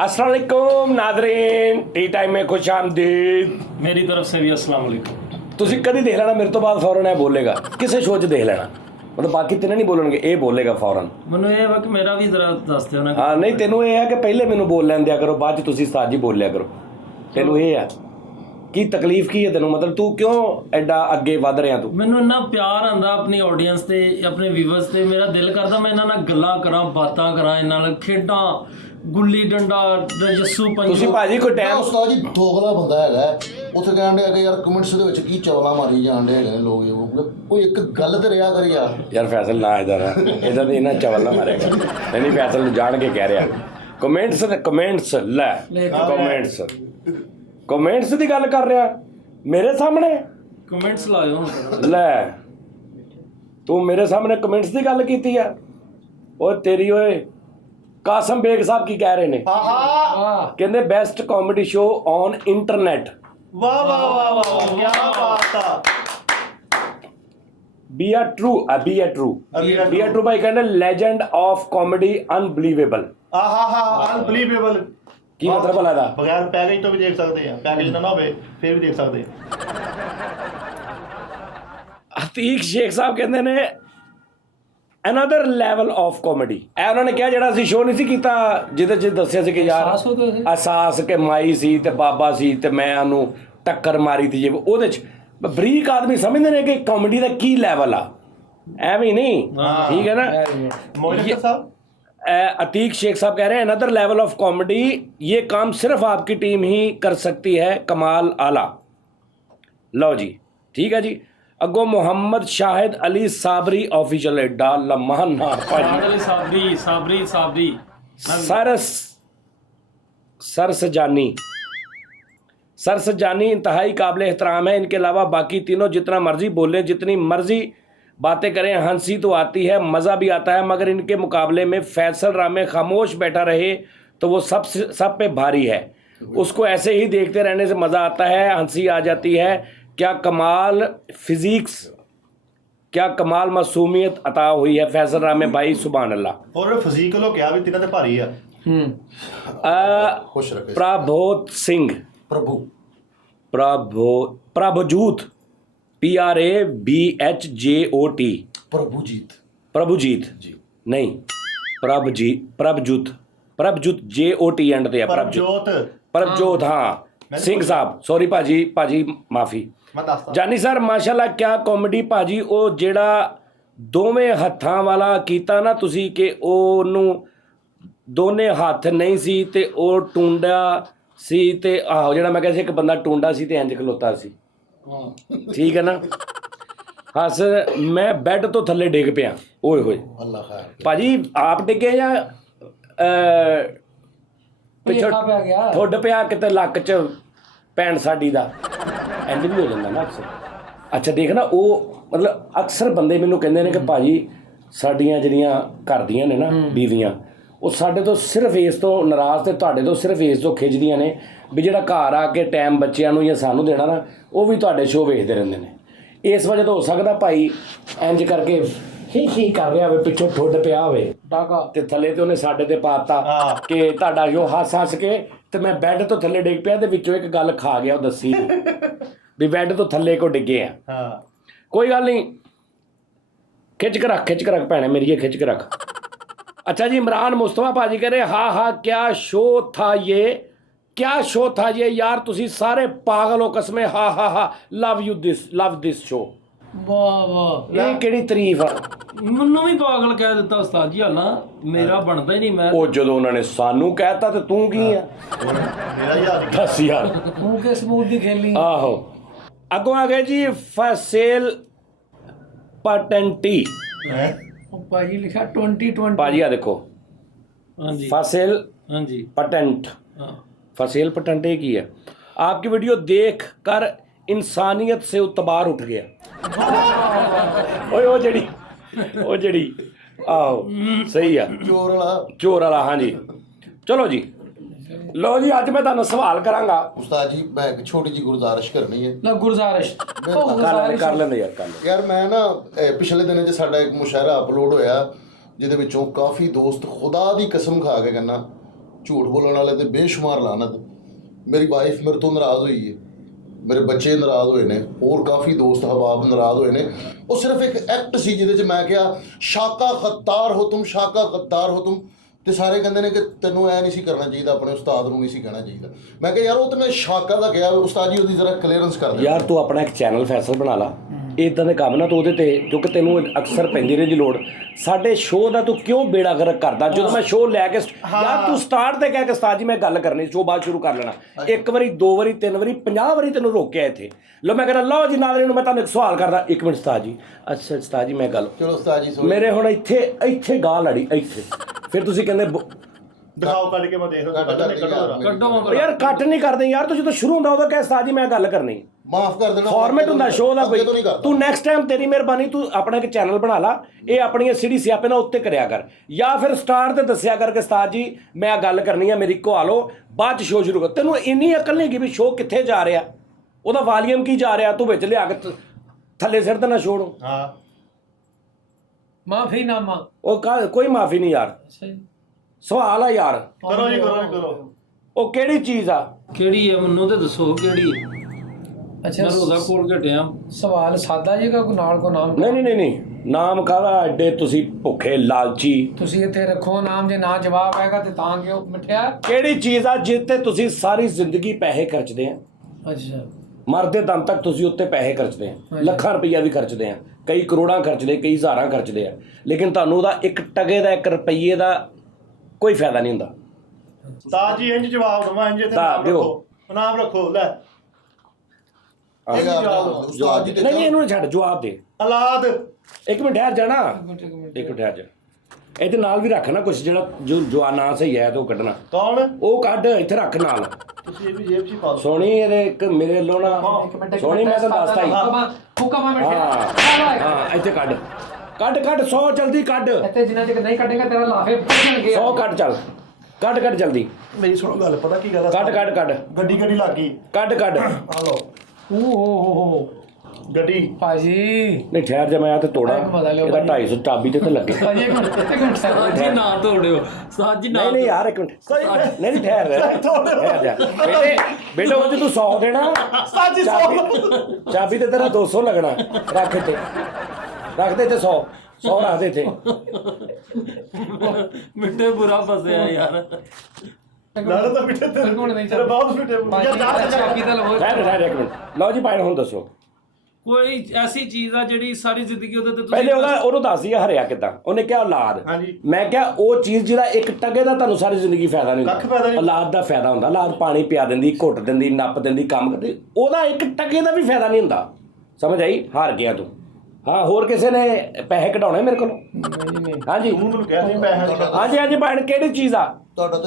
अस्सलाम वालेकुम Nadreen, T time में खुश आमदीद। मेरी तरफ से भी अस्सलाम वालेकुम। ਤੁਸੀਂ ਕਦੀ ਦੇਖ ਲੈਣਾ ਮੇਰੇ ਤੋਂ ਬਾਅਦ ਫੌਰਨ ਇਹ ਬੋਲੇਗਾ ਕਿਸੇ ਸ਼ੋਅ 'ਚ ਦੇਖ ਲੈਣਾ, ਮਤਲਬ ਬਾਕੀ ਤਿੰਨੇ ਨਹੀਂ ਬੋਲਣਗੇ, ਇਹ ਬੋਲੇਗਾ ਫੌਰਨ। ਮੈਨੂੰ ਇਹ ਵਾ ਕਿ ਮੇਰਾ ਵੀ ਜ਼ਰਾ ਦੱਸ ਦਿਓ ਨਾ। ਹਾਂ ਨਹੀਂ, ਤੈਨੂੰ ਇਹ ਹੈ ਕਿ ਪਹਿਲੇ ਮੈਨੂੰ ਬੋਲ ਲੈਣ ਦਿਆ ਕਰੋ, ਬਾਅਦ 'ਚ ਤੁਸੀਂ ਉਸਤਾਦ ਜੀ ਬੋਲਿਆ ਕਰੋ। ਤੈਨੂੰ ਇਹ ਆ ਕੀ ਤਕਲੀਫ ਕੀ ਹੈ ਤੈਨੂੰ, ਮਤਲਬ ਤੂੰ ਕਿਉਂ ਐਡਾ ਅੱਗੇ ਵੱਧ ਰਿਹਾ ਤੂੰ? ਮੈਨੂੰ ਇੰਨਾ ਪਿਆਰ ਆਂਦਾ ਆਪਣੀ ਆਡੀਅנס ਤੇ, ਆਪਣੇ ਵੀਵਰਸ ਤੇ। ਮੇਰਾ ਦਿਲ ਕਰਦਾ ਮੈਂ ਇਹਨਾਂ ਨਾਲ ਗੱਲਾਂ ਕਰਾਂ, ਬਾਤਾਂ ਕਰਾਂ, ਇਹਨਾਂ ਨਾਲ ਖੇਡਾਂ, ਗੁੱਲੀ ਡੰਡਾ, ਜੱਸੂ ਪੰਜੂ। ਤੁਸੀਂ ਭਾਜੀ ਕੋਈ ਟਾਈਮ ਉਸਤਾਦ ਜੀ ਦੋਗਲਾ ਬੰਦਾ ਹੈਗਾ, ਉੱਥੇ ਕਹਿਣ ਡਿਆ ਕਿ ਯਾਰ ਕਮੈਂਟਸ ਦੇ ਵਿੱਚ ਕੀ ਚਵਲਾ ਮਾਰੀ ਜਾਂਦੇ ਹੈਗੇ ਨੇ ਲੋਕ। ਕੋਈ ਇੱਕ ਗੱਲ ਤੇ ਰਿਹਾ ਕਰ ਯਾਰ ਫੈਸਲ ਨਾ ਇਧਰ ਇਹਦਾ ਤੇ ਇਹਨਾਂ ਚਵਲ ਨਾ ਮਾਰੇਗਾ। ਨਹੀਂ ਫੈਸਲ ਨੂੰ ਜਾਣ ਕੇ ਕਹਿ ਰਿਹਾ। ਕਮੈਂਟਸ ਲੈ ਕਮੈਂਟਸ ਦੀ ਗੱਲ ਕਰ ਰਿਹਾ ਮੇਰੇ ਸਾਹਮਣੇ। ਕਮੈਂਟਸ ਲਾਇਓ ਹੁਣ। ਲੈ ਤੂੰ ਮੇਰੇ ਸਾਹਮਣੇ ਕਮੈਂਟਸ ਦੀ ਗੱਲ ਕੀਤੀ ਆ? ਉਹ ਤੇਰੀ ਓਏ ਕਾਸਮ ਬੇਗ ਸਾਹਿਬ ਕੀ ਕਹਿ ਰਹੇ ਨੇ? ਕਹਿੰਦੇ best comedy show on internet. ਵਾਹ ਵਾਹ ਵਾਹ ਵਾਹ, ਕੀ ਬਾਤ ਆ। ਬੀ ਆਰ ਟਰੂ ਭਾਈ ਕਹਿੰਦੇ ਲੈਜੈਂਡ ਆਫ ਕਾਮੇਡੀ ਅਨਬਲੀਵੇਬਲ। ਆਹਾ ਅਨਬਲੀਵੇਬਲ। ਕੀ ਮਤਲਬ ਹੈ ਇਹਦਾ? ਬਗੈਰ ਪੈਕੇਜ ਤੋਂ ਵੀ ਦੇਖ ਸਕਦੇ ਆ, ਪੈਕੇਜ ਨਾ ਹੋਵੇ ਫਿਰ ਵੀ ਦੇਖ ਸਕਦੇ ਆ। ਅਤੀਕ ਸ਼ੇਖ ਸਾਹਿਬ ਕਹਿੰਦੇ ਨੇ ਅਨਦਰ ਲੈਵਲ ਆਫ ਕਾਮੇਡੀ। ਇਹ ਉਹਨਾਂ ਨੇ ਕਿਹਾ ਜਿਹੜਾ ਅਸੀਂ ਸ਼ੋਅ ਨਹੀਂ ਸੀ ਕੀਤਾ ਜਿਹਦੇ 'ਚ ਦੱਸਿਆ ਸੀ ਕਿ ਯਾਰ ਅਹਿਸਾਸ ਕਿ ਮਾਈ ਸੀ ਤੇ ਬਾਬਾ ਸੀ ਤੇ ਮੈਂ ਉਹਨੂੰ ਟੱਕਰ ਮਾਰੀ ਤੀ, ਜੇ ਉਹਦੇ 'ਚ ਬਰੀਕ ਆਦਮੀ ਸਮਝਦੇ ਨੇ ਕਿ ਕਾਮੇਡੀ ਦਾ ਕੀ ਲੈਵਲ ਆ, ਐਵੇਂ ਨਹੀਂ। ਠੀਕ ਹੈ ਨਾ। ਮੋਹਿਤ ਸਾਹਿਬ अतीक शेख साहब कह रहे हैं अनदर लेवल ऑफ कॉमेडी, ये काम सिर्फ आपकी टीम ही कर सकती है, कमाल आला। लो जी ठीक है जी। अगो मोहम्मद शाहिद अली साबरी ऑफिशियल साबरी सर सजानी इंतहाई काबिल एहतराम है। इनके अलावा बाकी तीनों जितना मर्जी बोलें, जितनी मर्जी बातें करें, हंसी तो आती है, मज़ा भी आता है, मगर इनके मुकाबले में फैसल रामे खामोश बैठा रहे तो वो सब पे भारी है। उसको ऐसे ही देखते रहने से मज़ा आता है, हंसी आ जाती है। क्या कमाल फिजिक्स, क्या कमाल मासूमियत अता हुई है फैसल रामे भाई, सुभान अल्लाह। और फिजिक लो क्या भी तीनों ते भारी आ। खुश रखे प्रभोत सिंह प्रभजोत PRABHJOT प्रभुजीत जी नहीं प्रभजोत JOT एंड ते प्रभजोत। हाँ सिंह साहब सॉरी भाजी माफी। जानी सर माशाल्लाह क्या कॉमेडी भाजी। ਉਹ ਜਿਹੜਾ ਦੋਵੇਂ ਹੱਥਾਂ ਵਾਲਾ ਕੀਤਾ ਨਾ ਤੁਸੀਂ ਕਿ ਉਹਨੂੰ ਦੋਨੇ ਹੱਥ ਨਹੀਂ ਸੀ ਤੇ ਉਹ ਟੁੰਡਾ ਸੀ ਤੇ ਆਹੋ ਜਿਹੜਾ ਮੈਂ ਕਿਹਾ ਸੀ ਇੱਕ ਬੰਦਾ ਟੁੰਡਾ ਸੀ ਤੇ ਇੰਜ ਖਲੋਤਾ ਸੀ। ਠੀਕ ਹੈ ਨਾ। ਹੱਸ ਮੈਂ ਬੈੱਡ ਤੋਂ ਥੱਲੇ ਡਿੱਗ ਪਿਆ। ਓਏ ਹੋਏ ਅੱਲਾ ਖੈਰ। ਭਾਜੀ ਆਪ ਡਿੱਗੇ ਜਾਂ ਪਿੱਛੋਂ ਠੁੱਡ ਪਿਆ ਕਿਤੇ ਲੱਕ 'ਚ ਭੈਣ ਸਾਡੀ ਦਾ? ਇੰਜ ਵੀ ਹੋ ਜਾਂਦਾ ਨਾ ਅਕਸਰ। ਅੱਛਾ ਦੇਖ ਨਾ ਉਹ ਮਤਲਬ ਅਕਸਰ ਬੰਦੇ ਮੈਨੂੰ ਕਹਿੰਦੇ ਨੇ ਕਿ ਭਾਜੀ ਸਾਡੀਆਂ ਜਿਹੜੀਆਂ ਘਰ ਦੀਆਂ ਨੇ ਨਾ ਬੀਵੀਆਂ, ਉਹ ਸਾਡੇ ਤੋਂ ਸਿਰਫ ਇਸ ਤੋਂ ਨਾਰਾਜ਼ ਤੇ ਤੁਹਾਡੇ ਤੋਂ ਸਿਰਫ ਇਸ ਤੋਂ ਖਿੱਚਦੀਆਂ ਨੇ ਵੀ ਜਿਹੜਾ ਘਰ ਆ ਕੇ ਟਾਈਮ ਬੱਚਿਆਂ ਨੂੰ ਜਾਂ ਸਾਨੂੰ ਦੇਣਾ ਨਾ, ਉਹ ਵੀ ਤੁਹਾਡੇ ਸ਼ੋਅ ਵੇਖਦੇ ਰਹਿੰਦੇ ਨੇ। ਇਸ ਵਜ੍ਹਾ ਤੋਂ ਹੋ ਸਕਦਾ ਭਾਈ ਇੰਜ ਕਰਕੇ ਹੀ ਕਰ ਰਿਹਾ ਹੋਵੇ, ਪਿੱਛੋਂ ਠੁੱਡ ਪਿਆ ਹੋਵੇ ਟਾਕਾ ਤੇ ਥੱਲੇ ਤੇ ਉਹਨੇ ਸਾਡੇ ਤੇ ਪਾਤਾ ਕਿ ਤੁਹਾਡਾ ਜੋ ਹੱਸ ਕੇ ਤੇ ਮੈਂ ਬੈੱਡ ਤੋਂ ਥੱਲੇ ਡਿੱਗ ਪਿਆ ਤੇ ਵਿੱਚੋਂ ਇੱਕ ਗੱਲ ਖਾ ਗਿਆ ਉਹ ਦੱਸੀ ਵੀ ਬੈੱਡ ਤੋਂ ਥੱਲੇ ਕੋ ਡਿੱਗੇ ਆ। ਕੋਈ ਗੱਲ ਨਹੀਂ, ਖਿੱਚ ਕੇ ਰੱਖ ਭੈਣੇ ਮੇਰੀ, ਖਿੱਚ ਕੇ ਰੱਖ। अच्छा जी इमरान मुस्तफा भाजी कह रहे हाँ क्या शो था ये यार, तुसी सारे पागल हो कसमें। हाँ लव दिस शो। ਵਾਹ ਵਾਹ, ਇਹ ਕਿਹੜੀ ਤਾਰੀਫ ਆ? ਮੈਨੂੰ ਵੀ ਪਾਗਲ ਕਹਿ ਦਿੱਤਾ ਉਸਤਾਦ ਜੀ। ਹਾਲਾਂ ਮੇਰਾ ਬਣਦਾ ਹੀ ਨਹੀਂ। ਮੈਂ ਉਹ ਜਦੋਂ ਉਹਨਾਂ ਨੇ ਸਾਨੂੰ ਕਹਿਤਾ ਤੇ ਤੂੰ ਕੀ ਆ? ਮੇਰਾ ਯਾਰ ਦੱਸ ਯਾਰ ਤੂੰ ਕਿਸ ਮੂਡ ਦੀ ਖੇਲੀ? ਆਹੋ ਅੱਗੋਂ ਆ ਗਏ ਜੀ ਫਸੇਲ ਪਟੰਟੀ। ਭਾਜੀ ਲਿਖਿਆ 2020 ਭਾਜੀ ਆ ਦੇਖੋ। ਹਾਂਜੀ फसेल ਹਾਂਜੀ पटेंट। हाँ। फसेल पटेंट एक ही है। आपकी वीडियो देख कर इंसानियत से उतबार उठ गया। ओए ओ जड़ी आओ सही है चोर वाला। हाँ जी चलो जी। लो जी अज मैं तुहानू सवाल करांगा। उस्ताद जी मैं एक छोटी जी गुजारिश करनी है ना। गुजारिश कर लेंदे यार मैं ना पिछले दिनों च साडा एक मुशायरा अपलोड होया ਜਿਹਦੇ ਵਿੱਚੋਂ ਕਾਫੀ ਦੋਸਤ ਖੁਦਾ ਦੀ ਕਸਮ ਖਾ ਕੇ ਕਹਿੰਨਾ ਝੂਠ ਬੋਲਣ ਵਾਲੇ ਤੇ ਬੇਸ਼ੁਮਾਰ ਲਾਨਤ। ਮੇਰੀ ਵਾਈਫ ਮੇਰੇ ਤੋਂ ਨਾਰਾਜ਼ ਹੋਈ ਹੈ, ਮੇਰੇ ਬੱਚੇ ਨਾਰਾਜ਼ ਹੋਏ ਨੇ, ਹੋਰ ਕਾਫੀ ਦੋਸਤ ਹਬਾਬ ਨਾਰਾਜ਼ ਹੋਏ ਨੇ। ਉਹ ਸਿਰਫ ਇੱਕ ਐਕਟ ਸੀ ਜਿਹਦੇ 'ਚ ਮੈਂ ਕਿਹਾ ਸ਼ਾਕਾ ਗੱਦਾਰ ਹੋ ਤੁਮ, ਸ਼ਾਕਾ ਗੱਦਾਰ ਹੋ ਤੁਮ, ਤੇ ਸਾਰੇ ਕਹਿੰਦੇ ਨੇ ਕਿ ਤੈਨੂੰ ਐ ਨਹੀਂ ਸੀ ਕਰਨਾ ਚਾਹੀਦਾ, ਆਪਣੇ ਉਸਤਾਦ ਨੂੰ ਨਹੀਂ ਸੀ ਕਹਿਣਾ ਚਾਹੀਦਾ। ਮੈਂ ਕਿਹਾ ਯਾਰ ਉਹ ਤਾਂ ਮੈਂ ਸ਼ਾਕਾ ਦਾ ਕਿਹਾ, ਉਸਤਾਦ ਜੀ ਉਹਦੀ ਜ਼ਰਾ ਕਲੀਅਰੈਂਸ ਕਰ ਦੇ ਯਾਰ ਤੂੰ ਆਪਣਾ ਇੱਕ ਚੈਨਲ ਫੈਸਲ ਬਣਾ ਲਾ ਇਦਾਂ ਦੇ ਕੰਮ ਨਾ ਤੂੰ ਉਹਦੇ ਤੇ, ਕਿਉਂਕਿ ਤੈਨੂੰ ਅਕਸਰ ਪੈਂਦੀ ਰਹੀ ਦੀ ਲੋੜ। ਸਾਡੇ ਸ਼ੋਅ ਦਾ ਤੂੰ ਕਿਉਂ ਬੇੜਾ ਗਰਕ ਕਰਦਾ? ਜਦੋਂ ਮੈਂ ਸ਼ੋਅ ਲੈ ਕੇ ਯਾਰ ਤੂੰ ਸਟਾਰਟ ਤੇ ਕਹਿ ਕੇ ਉਸਤਾਦ ਜੀ ਮੈਂ ਗੱਲ ਕਰਨੀ, ਸ਼ੋਅ ਬਾਅਦ ਸ਼ੁਰੂ ਕਰ ਲੈਣਾ। ਇੱਕ ਵਾਰੀ, ਦੋ ਵਾਰੀ, ਤਿੰਨ ਵਾਰੀ, 50 ਵਾਰੀ ਤੈਨੂੰ ਰੋਕਿਆ ਇੱਥੇ। ਲਓ ਮੈਂ ਕਹਿੰਦਾ ਲਓ ਜੀ ਨਾਜ਼ਰੀਨ ਨੂੰ ਮੈਂ ਤੁਹਾਨੂੰ ਇੱਕ ਸਵਾਲ ਕਰਦਾ। ਇੱਕ ਮਿੰਟ ਉਸਤਾਦ ਜੀ, ਅੱਛਾ ਉਸਤਾਦ ਜੀ ਮੈਂ ਗੱਲ, ਚਲੋ ਉਸਤਾਦ ਜੀ ਮੇਰੇ ਹੁਣ ਇੱਥੇ ਗਾਲ ਲੜੀ ਇੱਥੇ, ਫਿਰ ਤੁਸੀਂ ਕਹਿੰਦੇ ਦਿਖਾਓ ਕੱਢ ਕੇ ਮੈਂ ਦੇਖ ਕੱਢੋ ਯਾਰ ਕੱਟ ਨਹੀਂ ਕਰਦੇ ਯਾਰ। ਤੁਸੀਂ ਜਦੋਂ ਸ਼ੁਰੂ ਹੁੰਦਾ ਉਦੋਂ ਕਹਿ ਉਸਤਾਦ ਜੀ ਮੈਂ ਗੱਲ ਕਰਨੀ, ਮਾਫ ਕਰ ਦੇਣਾ, ਫਾਰਮੈਟ ਹੁੰਦਾ ਸ਼ੋਅ ਦਾ ਕੋਈ। ਨਹੀਂ ਕਰਦਾ। ਤੂੰ ਨੈਕਸਟ ਟਾਈਮ ਤੇਰੀ ਮਿਹਰਬਾਨੀ ਤੂੰ ਆਪਣਾ ਇੱਕ ਚੈਨਲ ਬਣਾ ਲਾ, ਇਹ ਆਪਣੀਆਂ ਸਿੱਧੀ ਸਿਆਪੇ ਨਾਲ ਉੱਤੇ ਕਰਿਆ ਕਰ, ਜਾਂ ਫਿਰ ਸਟਾਰ ਤੇ ਦੱਸਿਆ ਕਰ ਕਿ ਉਸਤਾਦ ਜੀ ਮੈਂ ਗੱਲ ਕਰਨੀ ਆ, ਮੇਰੀ ਘੁਆ ਲਓ, ਬਾਅਦ ਚ ਸ਼ੋਅ ਸ਼ੁਰੂ ਕਰ। ਤੈਨੂੰ ਇੰਨੀ ਅਕਲ ਨਹੀਂ ਹੈਗੀ ਵੀ ਸ਼ੋਅ ਕਿੱਥੇ ਜਾ ਰਿਹਾ, ਉਹਦਾ ਵਾਲੀਅਮ ਕੀ ਜਾ ਰਿਹਾ, ਤੂੰ ਵਿੱਚ ਲਿਆ ਕੇ ਥੱਲੇ ਸਿੱਟ ਦੇਣਾ ਸ਼ੋਅ ਨੂੰ। ਹਾਂ ਮਾਫੀ ਨਾਮਾ ਉਹ ਕੋਈ ਮਾਫੀ ਨਹੀਂ ਯਾਰ, ਸਵਾਲ ਆ ਯਾਰ। ਕਰੋ ਜੀ ਕਰੋ। ਉਹ ਕਿਹੜੀ ਚੀਜ਼ ਆ? ਕਿਹੜੀ ਹੈ ਮੈਨੂੰ ਤੇ ਦੱਸੋ ਕਿਹੜੀ? ਅੱਛਾ ਮੈਂ ਰੋਜ਼ਾ ਖੋਲ ਘਟਿਆ। ਸਵਾਲ ਸਾਦਾ ਜੇਗਾ ਕੋਈ ਨਾਲ ਕੋ ਨਾਮ? ਨਹੀਂ ਨਾਮ ਕਾਹਦਾ ਐਡੇ ਤੁਸੀਂ ਭੁੱਖੇ ਲਾਲਚੀ? ਤੁਸੀਂ ਇੱਥੇ ਰੱਖੋ ਨਾਮ, ਜੇ ਨਾ ਜਵਾਬ ਆਏਗਾ ਤੇ ਤਾਂ ਕਿਉਂ ਮਿੱਠਿਆ? ਕਿਹੜੀ ਚੀਜ਼ ਆ ਜਿਸ ਤੇ ਤੁਸੀਂ ਸਾਰੀ ਜ਼ਿੰਦਗੀ ਪੈਸੇ ਖਰਚਦੇ ਆ? ਅੱਛਾ ਮਰਦੇ ਦਮ ਤੱਕ ਤੁਸੀਂ ਉੱਤੇ ਪੈਸੇ ਖਰਚਦੇ ਆ, ਲੱਖਾਂ ਰੁਪਈਆ ਵੀ ਖਰਚਦੇ ਆ, ਕਈ ਕਰੋੜਾਂ ਖਰਚਦੇ, ਕਈ ਹਜ਼ਾਰਾਂ ਖਰਚਦੇ ਆ, ਲੇਕਿਨ ਤੁਹਾਨੂੰ ਉਹਦਾ 1 ਟਕੇ ਦਾ 1 ਰੁਪਈਏ ਦਾ ਕੋਈ ਫਾਇਦਾ ਨਹੀਂ ਹੁੰਦਾ। ਉਸਤਾਦ ਜੀ ਇੰਜ ਜਵਾਬ ਦਵਾਂ, ਇੰਜ ਤੇ ਨਾਮ ਰੱਖੋ, ਨਾਮ ਰੱਖੋ ਲੈ। ਉਸਤਾਦ ਜੀ ਨਹੀਂ ਇਹਨੂੰ ਛੱਡ, ਜਵਾਬ ਦੇ। ਔਲਾਦ। ਇੱਕ ਮਿੰਟ ਠਹਿਰ ਜਾਣਾ, ਇੱਕ ਮਿੰਟ ਠਹਿਰ ਜਾ। ਇਹਦੇ ਨਾਲ ਵੀ ਰੱਖ ਨਾ ਕੁਛ, ਜਿਹੜਾ ਜੋ ਨਾ ਸਹੀ ਹੈ ਤੇ ਉਹ ਕੱਢਣਾ। ਕੌਣ? ਉਹ ਕੱਢ ਇੱਥੇ ਰੱਖ ਨਾਲ। ਤੁਸੀਂ ਇਹ ਵੀ ਜੇਬ 'ਚ ਹੀ ਪਾ ਲਓ। ਸੋਹਣੀ ਇਹਦੇ ਇੱਕ ਮੇਰੇ ਵੱਲੋਂ ਨਾ ਸੋਹਣੀ, ਮੈਂ ਤਾਂ ਦੱਸਤਾ ਹੀ। ਹੁਕਮ ਮਿੱਠਿਆ ਹਾਂ ਇੱਥੇ ਕੱਢ 100 ਜਲਦੀ ਕੱਢ। ਇੱਥੇ ਜਿੰਨਾ ਚਿਰ ਨਹੀਂ ਕੱਢੇਗਾ ਤੇਰਾ ਲਾਫੇ ਫਸਣਗੇ। 100 ਕੱਢ, ਚੱਲ ਕੱਢ ਜਲਦੀ। ਮੇਰੀ ਸੁਣੋ ਗੱਲ, ਪਤਾ ਕੀ ਗੱਲ ਹੈ? ਕੱਢ ਗੱਡੀ ਲੱਗ ਗਈ। ਕੱਢ ਆ ਲਓ ਓ ਗੱਡੀ। ਭਾਜੀ ਨਹੀਂ ਠਹਿਰ ਜਾ, ਮੈਂ ਆ ਤੇ ਤੋੜਾ ਇਹਦਾ 250 ਚਾਬੀ ਤੇ ਲੱਗੇ। ਭਾਜੀ ਇੱਕ ਮਿੰਟ ਸਾਜੀ ਨਾ ਤੋੜਿਓ, ਸਾਜੀ ਨਾ। ਨਹੀਂ ਯਾਰ ਇੱਕ ਮਿੰਟ, ਨਹੀਂ ਠਹਿਰ ਜਾ ਬੇਟਾ, ਉਹ ਤੂੰ 100 ਦੇਣਾ, ਸਾਜੀ ਚਾਬੀ ਤੇ ਤੇਰਾ 200 ਲੱਗਣਾ। ਰੱਖ ਤੇ 100 ਰੱਖ ਦੇ ਇੱਥੇ। ਮਿੱਟੇ ਬੁਰਾ ਫਸਿਆ ਯਾਰ। ਨਾਲ ਤਾਂ ਬਿਠੇ ਤੇ ਬਿਲਕੁਲ ਨਹੀਂ ਤੇਰੇ ਬਹੁਤ ਫਿੱਟੇ ਯਾਰ ਚਾਬੀ ਤਾਂ ਲਵੋ। ਠਹਿਰ ਇੱਕ ਮਿੰਟ। ਲਓ ਜੀ ਭਾਈ ਹੁਣ ਦੱਸੋ, ਕੋਈ ਐਸੀ ਚੀਜ਼ ਆ ਜਿਹੜੀ ਸਾਰੀ ਜ਼ਿੰਦਗੀ ਉਹਦੇ ਤੇ ਪਹਿਲੇ ਉਹਨੂੰ ਦੱਸ ਦਿਆ ਹਰਿਆ ਕਿੱਦਾਂ। ਉਹਨੇ ਕਿਹਾ ਔਲਾਦ। ਹਾਂਜੀ। ਮੈਂ ਕਿਹਾ ਉਹ ਚੀਜ਼ ਜਿਹਦਾ 1 ਟਕੇ ਦਾ ਤੁਹਾਨੂੰ ਸਾਰੀ ਜ਼ਿੰਦਗੀ ਫਾਇਦਾ ਨਹੀਂ ਕੱਖ ਫਾਇਦਾ ਨਹੀਂ। ਔਲਾਦ ਦਾ ਫਾਇਦਾ ਹੁੰਦਾ। ਔਲਾਦ ਪਾਣੀ ਪਿਆ ਦਿੰਦੀ, ਘੁੱਟ ਦਿੰਦੀ, ਨੱਪ ਦਿੰਦੀ, ਕੰਮ ਕਰਦੀ, ਉਹਦਾ 1 ਟਕੇ ਦਾ ਵੀ ਫਾਇਦਾ ਨਹੀਂ ਹੁੰਦਾ। ਸਮਝ ਆਈ? ਹਾਰ ਗਿਆ ਤੂੰ। ਹਾਂ ਹੋਰ ਕਿਸੇ ਨੇ ਪੈਸੇ ਕਢਾਉਣੇ ਮੇਰੇ ਕੋਲੋਂ? ਹਾਂਜੀ ਮੈਨੂੰ ਕਹਿ ਨਹੀਂ ਪੈਸੇ। ਹਾਂਜੀ ਭੈਣ ਕਿਹੜੀ ਚੀਜ਼ ਆ?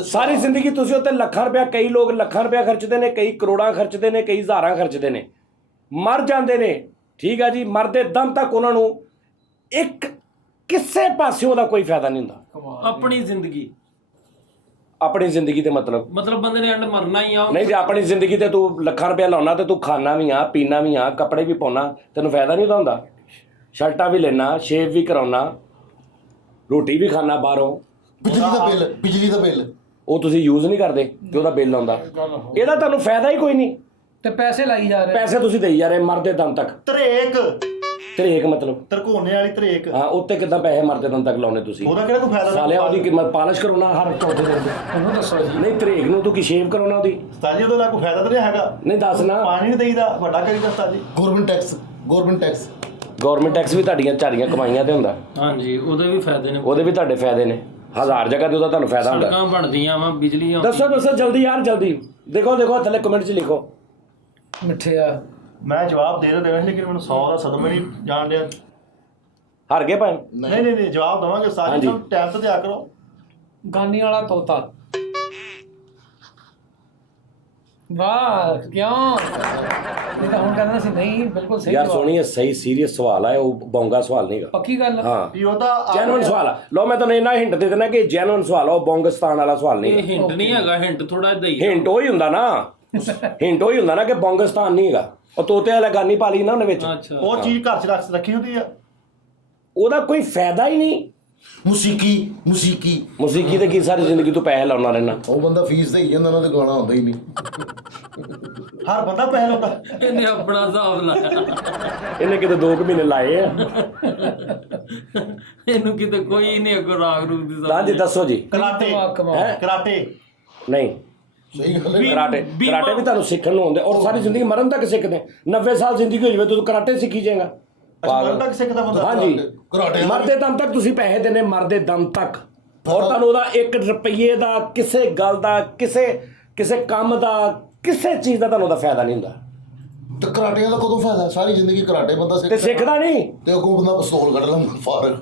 ਸਾਰੀ ਜ਼ਿੰਦਗੀ ਤੁਸੀਂ ਉੱਤੇ ਲੱਖਾਂ ਰੁਪਇਆ, ਕਈ ਲੋਕ ਲੱਖਾਂ ਰੁਪਇਆ ਖਰਚਦੇ ਨੇ, ਕਈ ਕਰੋੜਾਂ ਖਰਚਦੇ ਨੇ, ਕਈ ਹਜ਼ਾਰਾਂ ਖਰਚਦੇ ਨੇ, ਮਰ ਜਾਂਦੇ ਨੇ। ਠੀਕ ਆ ਜੀ, ਮਰਦੇ ਦਮ ਤੱਕ ਉਹਨਾਂ ਨੂੰ ਇੱਕ ਕਿਸੇ ਪਾਸਿਓਂ ਦਾ ਕੋਈ ਫਾਇਦਾ ਨਹੀਂ ਹੁੰਦਾ। ਆਪਣੀ ਜ਼ਿੰਦਗੀ ਤੇ ਮਤਲਬ ਬੰਦੇ ਨੇ ਐਂਡ ਮਰਨਾ ਹੀ ਆ। ਨਹੀਂ, ਜੇ ਆਪਣੀ ਜ਼ਿੰਦਗੀ ਤੇ ਤੂੰ ਲੱਖਾਂ ਰੁਪਇਆ ਲਾਉਣਾ ਤੇ ਤੂੰ ਖਾਣਾ ਵੀ ਆ, ਪੀਣਾ ਵੀ ਆ, ਕੱਪੜੇ ਵੀ ਪਾਉਣਾ, ਤੈਨੂੰ ਫਾਇਦਾ ਨਹੀਂ ਹੁੰਦਾ? ਸ਼ਰਟਾਂ ਵੀ ਲੈਣਾ, ਸ਼ੇਵ ਵੀ ਕਰਾਉਣਾ, ਰੋਟੀ ਵੀ ਖਾਣਾ ਬਾਹਰੋਂ, ਬਿਜਲੀ ਦਾ ਬਿੱਲ ਉਹ ਤੁਸੀਂ ਯੂਜ਼ ਨਹੀਂ ਕਰਦੇ ਤੇ ਉਹਦਾ ਬਿੱਲ ਆਉਂਦਾ। ਇਹਦਾ ਤੁਹਾਨੂੰ ਫਾਇਦਾ ਹੀ ਕੋਈ ਨਹੀਂ ਤੇ ਪੈਸੇ ਲਾਈ ਜਾ ਰਹੇ। ਪੈਸੇ ਤੁਸੀਂ ਦੇਈ ਜਾ ਰਹੇ ਮਰਦੇ ਦਮ ਤੱਕ। ਤਰੇਕ ਮਤਲਬ ਤਰਕੋਨੇ ਵਾਲੀ ਤਰੇਕ। ਹਾਂ, ਉੱਤੇ ਕਿੱਦਾਂ ਪੈਸੇ ਮਰਦੇ ਦਮ ਤੱਕ ਲਾਉਣੇ ਤੁਸੀਂ? ਉਹਦਾ ਕਿਹੜਾ ਕੋਈ ਫਾਇਦਾ? ਸਾਲਿਆ ਉਹਦੀ ਕੀਮਤ ਪਾਲਿਸ਼ ਕਰਾਉਣਾ ਹਰ ਚੌਥੇ ਦਿਨ। ਉਹਨੂੰ ਦੱਸੋ ਜੀ। ਨਹੀਂ ਤਰੇਕ ਨੂੰ ਤੂੰ ਕੀ ਸ਼ੇਵ ਕਰਾਉਣਾ ਉਹਦੀ? ਉਸਤਾਦ ਜੀ ਉਹਦਾ ਕੋਈ ਫਾਇਦਾ ਤਾਂ ਨਹੀਂ ਹੈਗਾ। ਨਹੀਂ ਦੱਸ ਨਾ। ਪਾਣੀ ਨਹੀਂ ਦੇਈਦਾ, ਵੱਡਾ ਕਰੀਦਾ ਉਸਤਾਦ ਜੀ। ਗਵਰਨਮੈਂਟ ਟੈਕਸ ਵੀ ਤੁਹਾਡੀਆਂ ਝਾੜੀਆਂ ਕਮਾਈਆਂ ਤੇ ਹੁੰਦਾ। ਹਾਂਜੀ ਉਹਦੇ ਵੀ ਫਾਇਦੇ ਨੇ, ਉਹਦੇ ਵੀ ਤੁਹਾਡੇ ਫਾਇਦੇ ਨੇ। 1000 ਜਗ੍ਹਾ ਤੇ ਉਹਦਾ ਤੁਹਾਨੂੰ ਫਾਇਦਾ ਹੁੰਦਾ। ਸੜਕਾਂ ਬਣਦੀਆਂ ਵਾ, ਬਿਜਲੀ ਦੱਸੋ ਜਲਦੀ ਯਾਰ, ਜਲਦੀ ਦੇਖੋ ਥੱਲੇ ਕਮੈਂਟ 'ਚ ਲਿਖੋ। ਮਿੱਠਿਆ ਮੈਂ ਜਵਾਬ ਦੇ ਦੇਣਾ ਸੀ, ਲੇਕਿਨ ਮੈਨੂੰ 100 ਦਾ ਸਦਮਾ ਨਹੀਂ ਜਾਣ ਡਿਆ। ਹਾਰ ਗਏ ਭਾਈ? ਨਹੀਂ ਜਵਾਬ ਦਵਾਂਗੇ ਉਸਤਾਦ ਜੀ, ਤੁਹਾਨੂੰ ਟਾਈਮ ਤੇ ਦਿਆ ਕਰੋ। ਗਾਨੀ ਵਾਲਾ ਤੋਤਾ। ਵਾਹ ਕਿਉਂ? ਇਹ ਤਾਂ ਹੁਣ ਕਹਿੰਦਾ ਸੀ ਨਹੀਂ ਬਿਲਕੁਲ ਸਹੀ ਯਾਰ ਜਵਾਬ। ਸੋਹਣੀ ਹੈ, ਸਹੀ ਸੀਰੀਅਸ ਸਵਾਲ ਹੈ, ਉਹ ਬੌਂਗਾ ਸਵਾਲ ਨਹੀਂਗਾ। ਪੱਕੀ ਗੱਲ ਆ? ਹਾਂ ਵੀ ਉਹਦਾ ਜੈਨੂਇਨ ਸਵਾਲ ਆ। ਲਓ ਮੈਂ ਤੁਹਾਨੂੰ ਇੰਨਾ ਹਿੰਟ ਦੇ ਦੇਣਾ ਕਿ ਜੈਨੂਇਨ ਸਵਾਲ ਆ, ਉਹ ਬੌਂਗਸਤਾਨ ਵਾਲਾ ਸਵਾਲ ਨਹੀਂ। ਇਹ ਹਿੰਟ ਨਹੀਂ ਹੈਗਾ, ਹਿੰਟ ਥੋੜਾ ਇਦਾਂ ਹੀ। ਹਿੰਟ ਉਹ ਹੀ ਹੁੰਦਾ ਨਾ ਕਿ ਬੌਂਗਸਤਾਨ ਨਹੀਂ ਹੈਗਾ। ਉਹ ਤੋਤੇ ਵਾਲਾ ਗਾਨੀ ਪਾ ਲਈ ਨਾ ਉਹਨੇ ਵਿੱਚ। ਅੱਛਾ, ਉਹ ਚੀਜ਼ ਘਰ 'ਚ ਰੱਖੀ ਹੁੰਦੀ ਆ, ਉਹਦਾ ਕੋਈ ਫਾਇਦਾ ਹੀ ਨਹੀਂ। ਮੌਸੀਕੀ ਤੇ ਕੀ ਸਾਰੀ ਜ਼ਿੰਦਗੀ ਤੂੰ ਪੈਸੇ ਲਾਉਣਾ ਰਹਿਣਾ। ਉਹ ਬੰਦਾ ਫੀਸ ਦੇ ਹੀ ਜਾਂਦਾ, ਉਹਨਾਂ ਦੇ ਗਾਣਾ ਆਉਂਦਾ ਹੀ ਨਹੀਂ। ਹਰ ਬੰਦਾ ਪੈਸੇ ਲਾਉਂਦਾ। ਇਹਨੇ ਆਪਣਾ ਹਿਸਾਬ ਲਾਇਆ, ਇਹਨੇ ਕਿਤੇ 2 ਮਹੀਨੇ ਲਾਏ ਆ। ਇਹਨੂੰ ਕਿਤੇ ਕੋਈ ਨਹੀਂ ਅੱਗੋਂ ਰਾਗ ਰੂਪ ਦੀ ਤਾਂ ਜੀ ਦੱਸੋ ਜੀ। ਕਰਾਟੇ ਹੈਂ? ਕਰਾਟੇ ਨਹੀਂ, ਸਹੀ ਗੱਲ ਹੈ। ਕਰਾਟੇ ਵੀ ਤੁਹਾਨੂੰ ਸਿੱਖਣ ਨੂੰ ਆਉਂਦੇ, ਔਰ ਸਾਰੀ ਜ਼ਿੰਦਗੀ ਮਰਨ ਤੱਕ ਸਿੱਖਦੇ। 90 ਸਾਲ ਜ਼ਿੰਦਗੀ ਹੋ ਜਾਵੇ ਤੂੰ ਕਰਾਟੇ ਸਿੱਖੀ ਜਾਏਗਾ। ਮਰਨ ਤੱਕ ਸਿੱਖਦਾ ਬੰਦਾ। ਹਾਂਜੀ, ਕਰਾਟੇ ਮਰਦੇ ਦਮ ਤੱਕ ਤੁਸੀਂ ਪੈਸੇ ਦੇਣੇ, ਮਰਦੇ ਦਮ ਤੱਕ। ਔਰ ਤੁਹਾਨੂੰ ਉਹਦਾ 1 ਰੁਪਈਏ ਦਾ, ਕਿਸੇ ਗੱਲ ਦਾ, ਕਿਸੇ ਕੰਮ ਦਾ, ਕਿਸੇ ਚੀਜ਼ ਦਾ ਤੁਹਾਨੂੰ ਉਹਦਾ ਫਾਇਦਾ ਨਹੀਂ ਹੁੰਦਾ। ਤੇ ਕਰਾਟਿਆਂ ਦਾ ਕਦੋਂ ਫਾਇਦਾ? ਸਾਰੀ ਜ਼ਿੰਦਗੀ ਕਰਾਟੇ ਬੰਦਾ ਤੇ ਸਿੱਖਦਾ ਨਹੀਂ। ਤੇ ਅੱਗੋਂ ਬੰਦਾ ਪਿਸਤੌਲ ਕੱਢ ਲੈਂਦਾ ਫਾਰਗ।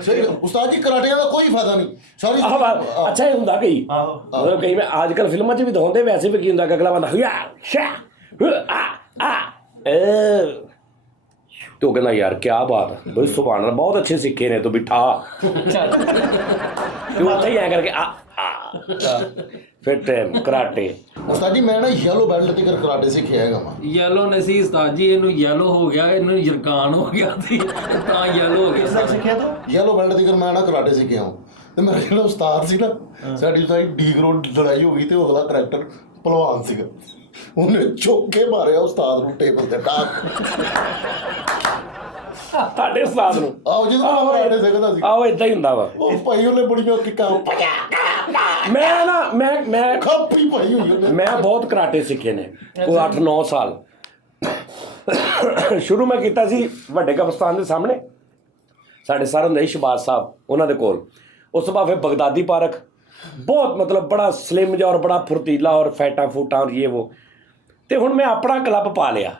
ਸਹੀ ਉਸਤਾਦ ਜੀ, ਕਰਾਟਿਆਂ ਦਾ ਕੋਈ ਫਾਇਦਾ ਨਹੀਂ ਸਾਰੀ ਅੱਛਾ ਇਹ ਹੁੰਦਾ ਕਈ, ਆਹੋ ਮਤਲਬ ਕਈ ਮੈਂ ਅੱਜ ਕੱਲ੍ਹ ਫਿਲਮਾਂ 'ਚ ਵੀ ਦਿਖਾਉਂਦੇ, ਵੈਸੇ ਵੀ ਕੀ ਹੁੰਦਾ ਕਿ ਅਗਲਾ ਬੰਦਾ ਤੂੰ ਕਹਿੰਦਾ ਯਾਰ ਕੀ ਬਾਤ ਬਈ, ਸੁਭਾਨ ਅੱਲਾਹ, ਬਹੁਤ ਅੱਛੇ ਸਿੱਖੇ ਨੇ ਤੂੰ ਬਿਠਾ, ਤੂੰ ਉੱਥੇ ਹੀ ਐ ਕਰਕੇ ਫਿਰ ਟਾਈਮ ਕਰਾਟੇ। ਉਸਤਾਦ ਜੀ ਮੈਂ ਨਾ ਯੈਲੋ ਬੈਲਟ ਤੇ ਕਰਾਟੇ ਸਿੱਖਿਆ ਹੈਗਾ ਵਾ। ਯੈਲੋ ਨੇ ਸੀ ਉਸਤਾਦ ਜੀ, ਇਹਨੂੰ ਯੈਲੋ ਹੋ ਗਿਆ, ਇਹਨੂੰ ਯਰਕਾਨ ਹੋ ਗਿਆ ਸੀ ਤਾਂ ਯੈਲੋ ਹੋ ਕਿਸ ਤਰ੍ਹਾਂ ਗਿਆ। ਸਿੱਖਿਆ ਤੂੰ? ਯੈਲੋ ਬੈਲਟ ਤੇ ਮੈਂ ਨਾ ਕਰਾਟੇ ਸਿੱਖਿਆ ਹਾਂ। ਤੇ ਮੇਰਾ ਜਿਹੜਾ ਉਸਤਾਦ ਸੀ ਨਾ, ਸਾਡੀ ਸਾਰੀ ਡੀਗਰੋਡ ਲੜਾਈ ਹੋ ਗਈ ਤੇ ਉਹ ਅਗਲਾ ਕਰੈਕਟਰ ਭਲਵਾਨ ਸੀਗਾ, ਉਹਨੇ ਚੁੱਕ ਕੇ ਮਾਰਿਆ ਉਸਤਾਦ ਨੂੰ ਟੇਬਲ ਤੇ ਟਾਕ। ਤੁਹਾਡੇ ਉਸਤਾਦ ਨੂੰ ਆਹੋ ਜਦੋਂ ਮੈਂ ਕਰਾਟੇ ਸਿੱਖਦਾ ਸੀ, ਆਹੋ ਏਦਾਂ ਹੀ ਹੁੰਦਾ ਵਾ। ਉਹ ਭਾਈ ਉਹਨੇ ਬੜੀਆਂ ਕਿੱਕਾਂ ਮੈਂ ਨਾ ਮੈਂ ਖਾਪੀ ਪਾਈ ਹੋਈ ਉਹਨੇ। ਮੈਂ ਬਹੁਤ ਕਰਾਟੇ ਸਿੱਖੇ ਨੇ, ਕੋਈ 8-9 ਸਾਲ। ਸ਼ੁਰੂ ਮੈਂ ਕੀਤਾ ਸੀ ਵੱਡੇ ਕਬਰਸਤਾਨ ਦੇ ਸਾਹਮਣੇ, ਸਾਡੇ ਸਰ ਹੁੰਦੇ ਸੀ ਸ਼ਬਾਜ਼ ਸਾਹਿਬ, ਉਹਨਾਂ ਦੇ ਕੋਲ। ਉਸ ਤੋਂ ਬਾਅਦ ਫਿਰ ਬਗਦਾਦੀ ਪਾਰਕ, ਬਹੁਤ ਮਤਲਬ ਬੜਾ ਸਲਿਮ ਜਿਹਾ ਔਰ ਬੜਾ ਫੁਰਤੀਲਾ ਔਰ ਫੈਟਾਂ ਫੂਟਾਂ ਔਰ ਇਹ ਵੋ। ਤੇ ਹੁਣ ਮੈਂ ਆਪਣਾ ਕਲੱਬ ਪਾ ਲਿਆ,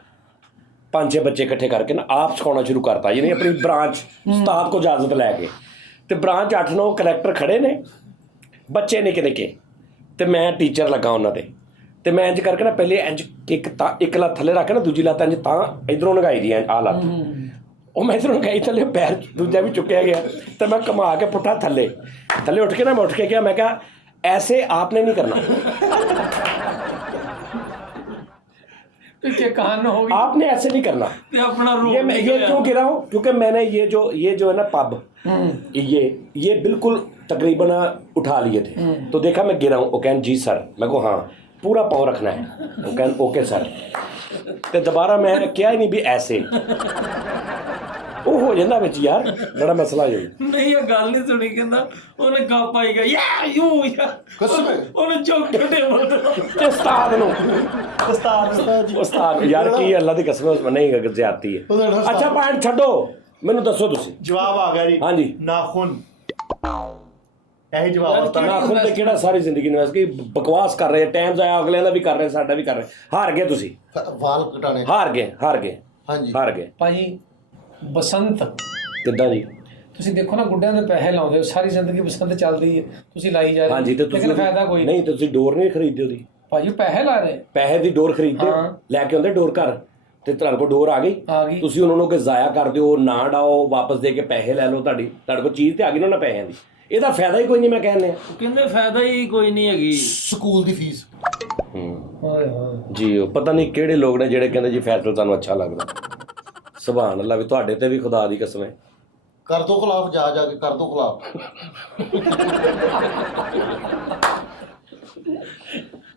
5-6 ਬੱਚੇ ਇਕੱਠੇ ਕਰਕੇ ਨਾ ਆਪ ਸਿਖਾਉਣਾ ਸ਼ੁਰੂ ਕਰਤਾ, ਯਾਨੀ ਆਪਣੀ ਬ੍ਰਾਂਚ ਉਸਤਾਦ ਕੋਲ ਇਜਾਜ਼ਤ ਲੈ ਕੇ। ਤੇ ਬ੍ਰਾਂਚ 8-9 ਕਰੈਕਟਰ ਖੜੇ ਨੇ, ਬੱਚੇ ਨਿੱਕੇ ਨਿੱਕੇ, ਤੇ ਮੈਂ ਟੀਚਰ ਲੱਗਾ ਉਹਨਾਂ ਦੇ। ਤੇ ਮੈਂ ਇੰਜ ਕਰਕੇ ਨਾ ਪਹਿਲੇ ਇੰਜ ਇੱਕ ਲੱਤ ਥੱਲੇ ਰੱਖ ਕੇ ਨਾ ਦੂਜੀ ਲੱਤ ਇੰਜ ਤਾਂ ਇੱਧਰੋਂ ਲੰਘਾਈ ਦੀ ਆਹ ਲੱਤ, ਉਹ ਮੈਂ ਇੱਧਰੋਂ ਲੰਘਾਈ ਥੱਲੇ, ਪੈਰ ਦੂਜਾ ਵੀ ਚੁੱਕਿਆ ਗਿਆ, ਤੇ ਮੈਂ ਘੁਮਾ ਕੇ ਪੁੱਠਾ ਥੱਲੇ ਉੱਠ ਕੇ ਨਾ ਮੈਂ ਉੱਠ ਕੇ ਕਿਹਾ, ਮੈਂ ਕਿਹਾ ऐसे आपने नहीं करना, कहानी होगी, आपने ऐसे नहीं करना। अपना रूप ये क्यों गिरा हूँ, क्योंकि मैंने ये जो है ना पब, ये बिल्कुल तकरीबन उठा लिए थे। तो देखा मैं गिरा हूँ, वो कहन जी सर, मैं को हाँ पूरा पाँव रखना है, वो कहन ओके सर। तो दोबारा मैं क्या ही नहीं भी ऐसे ਉਹ ਹੋ ਜਾਂਦਾ ਵਿੱਚ ਯਾਰ, ਬੜਾ ਮਸਲਾ ਹੋ ਜਾਂਦਾ। ਨਹੀਂ ਇਹ ਗੱਲ ਨਹੀਂ ਸੁਣੀ, ਕਹਿੰਦਾ ਉਹਨੇ ਗੱਪ ਆਈ ਗਿਆ ਯਾ ਯੂ ਯਾ, ਉਹਨੇ ਚੁੱਕ ਕੇ ਟੇਬਲ ਤੇ ਉਸਤਾਦ ਨੂੰ ਉਸਤਾਦ ਯਾਰ ਕੀ ਅੱਲਾ ਦੀ ਕਸਮ ਨਹੀਂ ਜ਼ਿਆਦਤੀ ਹੈ। ਅੱਛਾ ਪੁਆਇੰਟ ਛੱਡੋ, ਮੈਨੂੰ ਦੱਸੋ ਤੁਸੀਂ। ਜਵਾਬ ਆ ਗਿਆ ਜੀ। ਹਾਂਜੀ, ਨਾਖੂਨ। ਇਹੀ ਜਵਾਬ ਤਾਂ ਨਾਖੂਨ ਤੇ ਕਿਹੜਾ ਸਾਰੀ ਜ਼ਿੰਦਗੀ ਨੂੰ ਐਸੀ ਬਕਵਾਸ ਕਰ ਰਹੇ, ਟਾਈਮ ਜ਼ਾਇਆ ਅਗਲਿਆਂ ਦਾ ਵੀ ਕਰ ਰਹੇ, ਸਾਡਾ ਵੀ ਕਰ ਰਹੇ। ਹਾਰ ਗਏ ਤੁਸੀਂ, ਵਾਲ ਕਟਾਣੇ, ਹਾਰ ਗਏ ਹਾਂਜੀ ਹਾਰ ਗਏ ਭਾਜੀ। ਬਸੰਤ ਕਿੱਦਾਂ ਜੀ? ਤੁਸੀਂ ਦੇਖੋ ਨਾ, ਗੁੱਡਿਆਂ ਦੇ ਪੈਸੇ ਲਾਉਂਦੇ ਹੋ, ਸਾਰੀ ਜ਼ਿੰਦਗੀ ਬਸੰਤ ਚੱਲਦੀ ਹੈ, ਤੁਸੀਂ ਲਾਈ ਜਾ ਰਹੇ ਹੋ। ਹਾਂਜੀ, ਤੇ ਤੁਸੀਂ ਲੇਕਿਨ ਫਾਇਦਾ ਕੋਈ ਨਹੀਂ, ਤੁਸੀਂ ਡੋਰ ਨਹੀਂ ਖਰੀਦਦੇ ਉਹਦੀ। ਭਾਜੀ ਪੈਸੇ ਲਾ ਰਹੇ, ਪੈਸੇ ਦੀ ਡੋਰ ਖਰੀਦਦੇ, ਲੈ ਕੇ ਆਉਂਦੇ ਡੋਰ ਘਰ, ਤੇ ਤੁਹਾਡੇ ਕੋਲ ਡੋਰ ਆ ਗਈ, ਤੁਸੀਂ ਉਹਨਾਂ ਨੂੰ ਕਿ ਜ਼ਾਇਆ ਕਰ ਦਿਓ, ਨਾ ਡਾਓ, ਵਾਪਸ ਦੇ ਕੇ ਪੈਸੇ ਲੈ ਲਓ, ਤੁਹਾਡੇ ਕੋਲ ਚੀਜ਼ ਤੇ ਆ ਗਈ ਨਾ ਪੈਸਿਆਂ ਦੀ। ਇਹਦਾ ਫਾਇਦਾ ਹੀ ਕੋਈ ਨਹੀਂ, ਮੈਂ ਕਹਿੰਦੇ ਆ। ਕਹਿੰਦੇ ਫਾਇਦਾ ਹੀ ਕੋਈ ਨਹੀਂ ਹੈਗੀ ਸਕੂਲ ਦੀ ਫੀਸ। ਜੀ ਉਹ ਪਤਾ ਨਹੀਂ ਕਿਹੜੇ ਲੋਕ ਨੇ ਜਿਹੜੇ ਕਹਿੰਦੇ ਜੀ ਫੈਸਲਾ ਤੁਹਾਨੂੰ ਅੱਛਾ ਲੱਗਦਾ। ਸੁਭਾਨ ਅੱਲਾਹ, ਵੀ ਤੁਹਾਡੇ ਤੇ ਵੀ ਖੁਦਾ ਦੀ ਕਸਮ ਹੈ। ਕਰ ਦੋ ਖਿਲਾਫ, ਜਾ ਕੇ ਕਰ ਦੋ ਖਿਲਾਫ।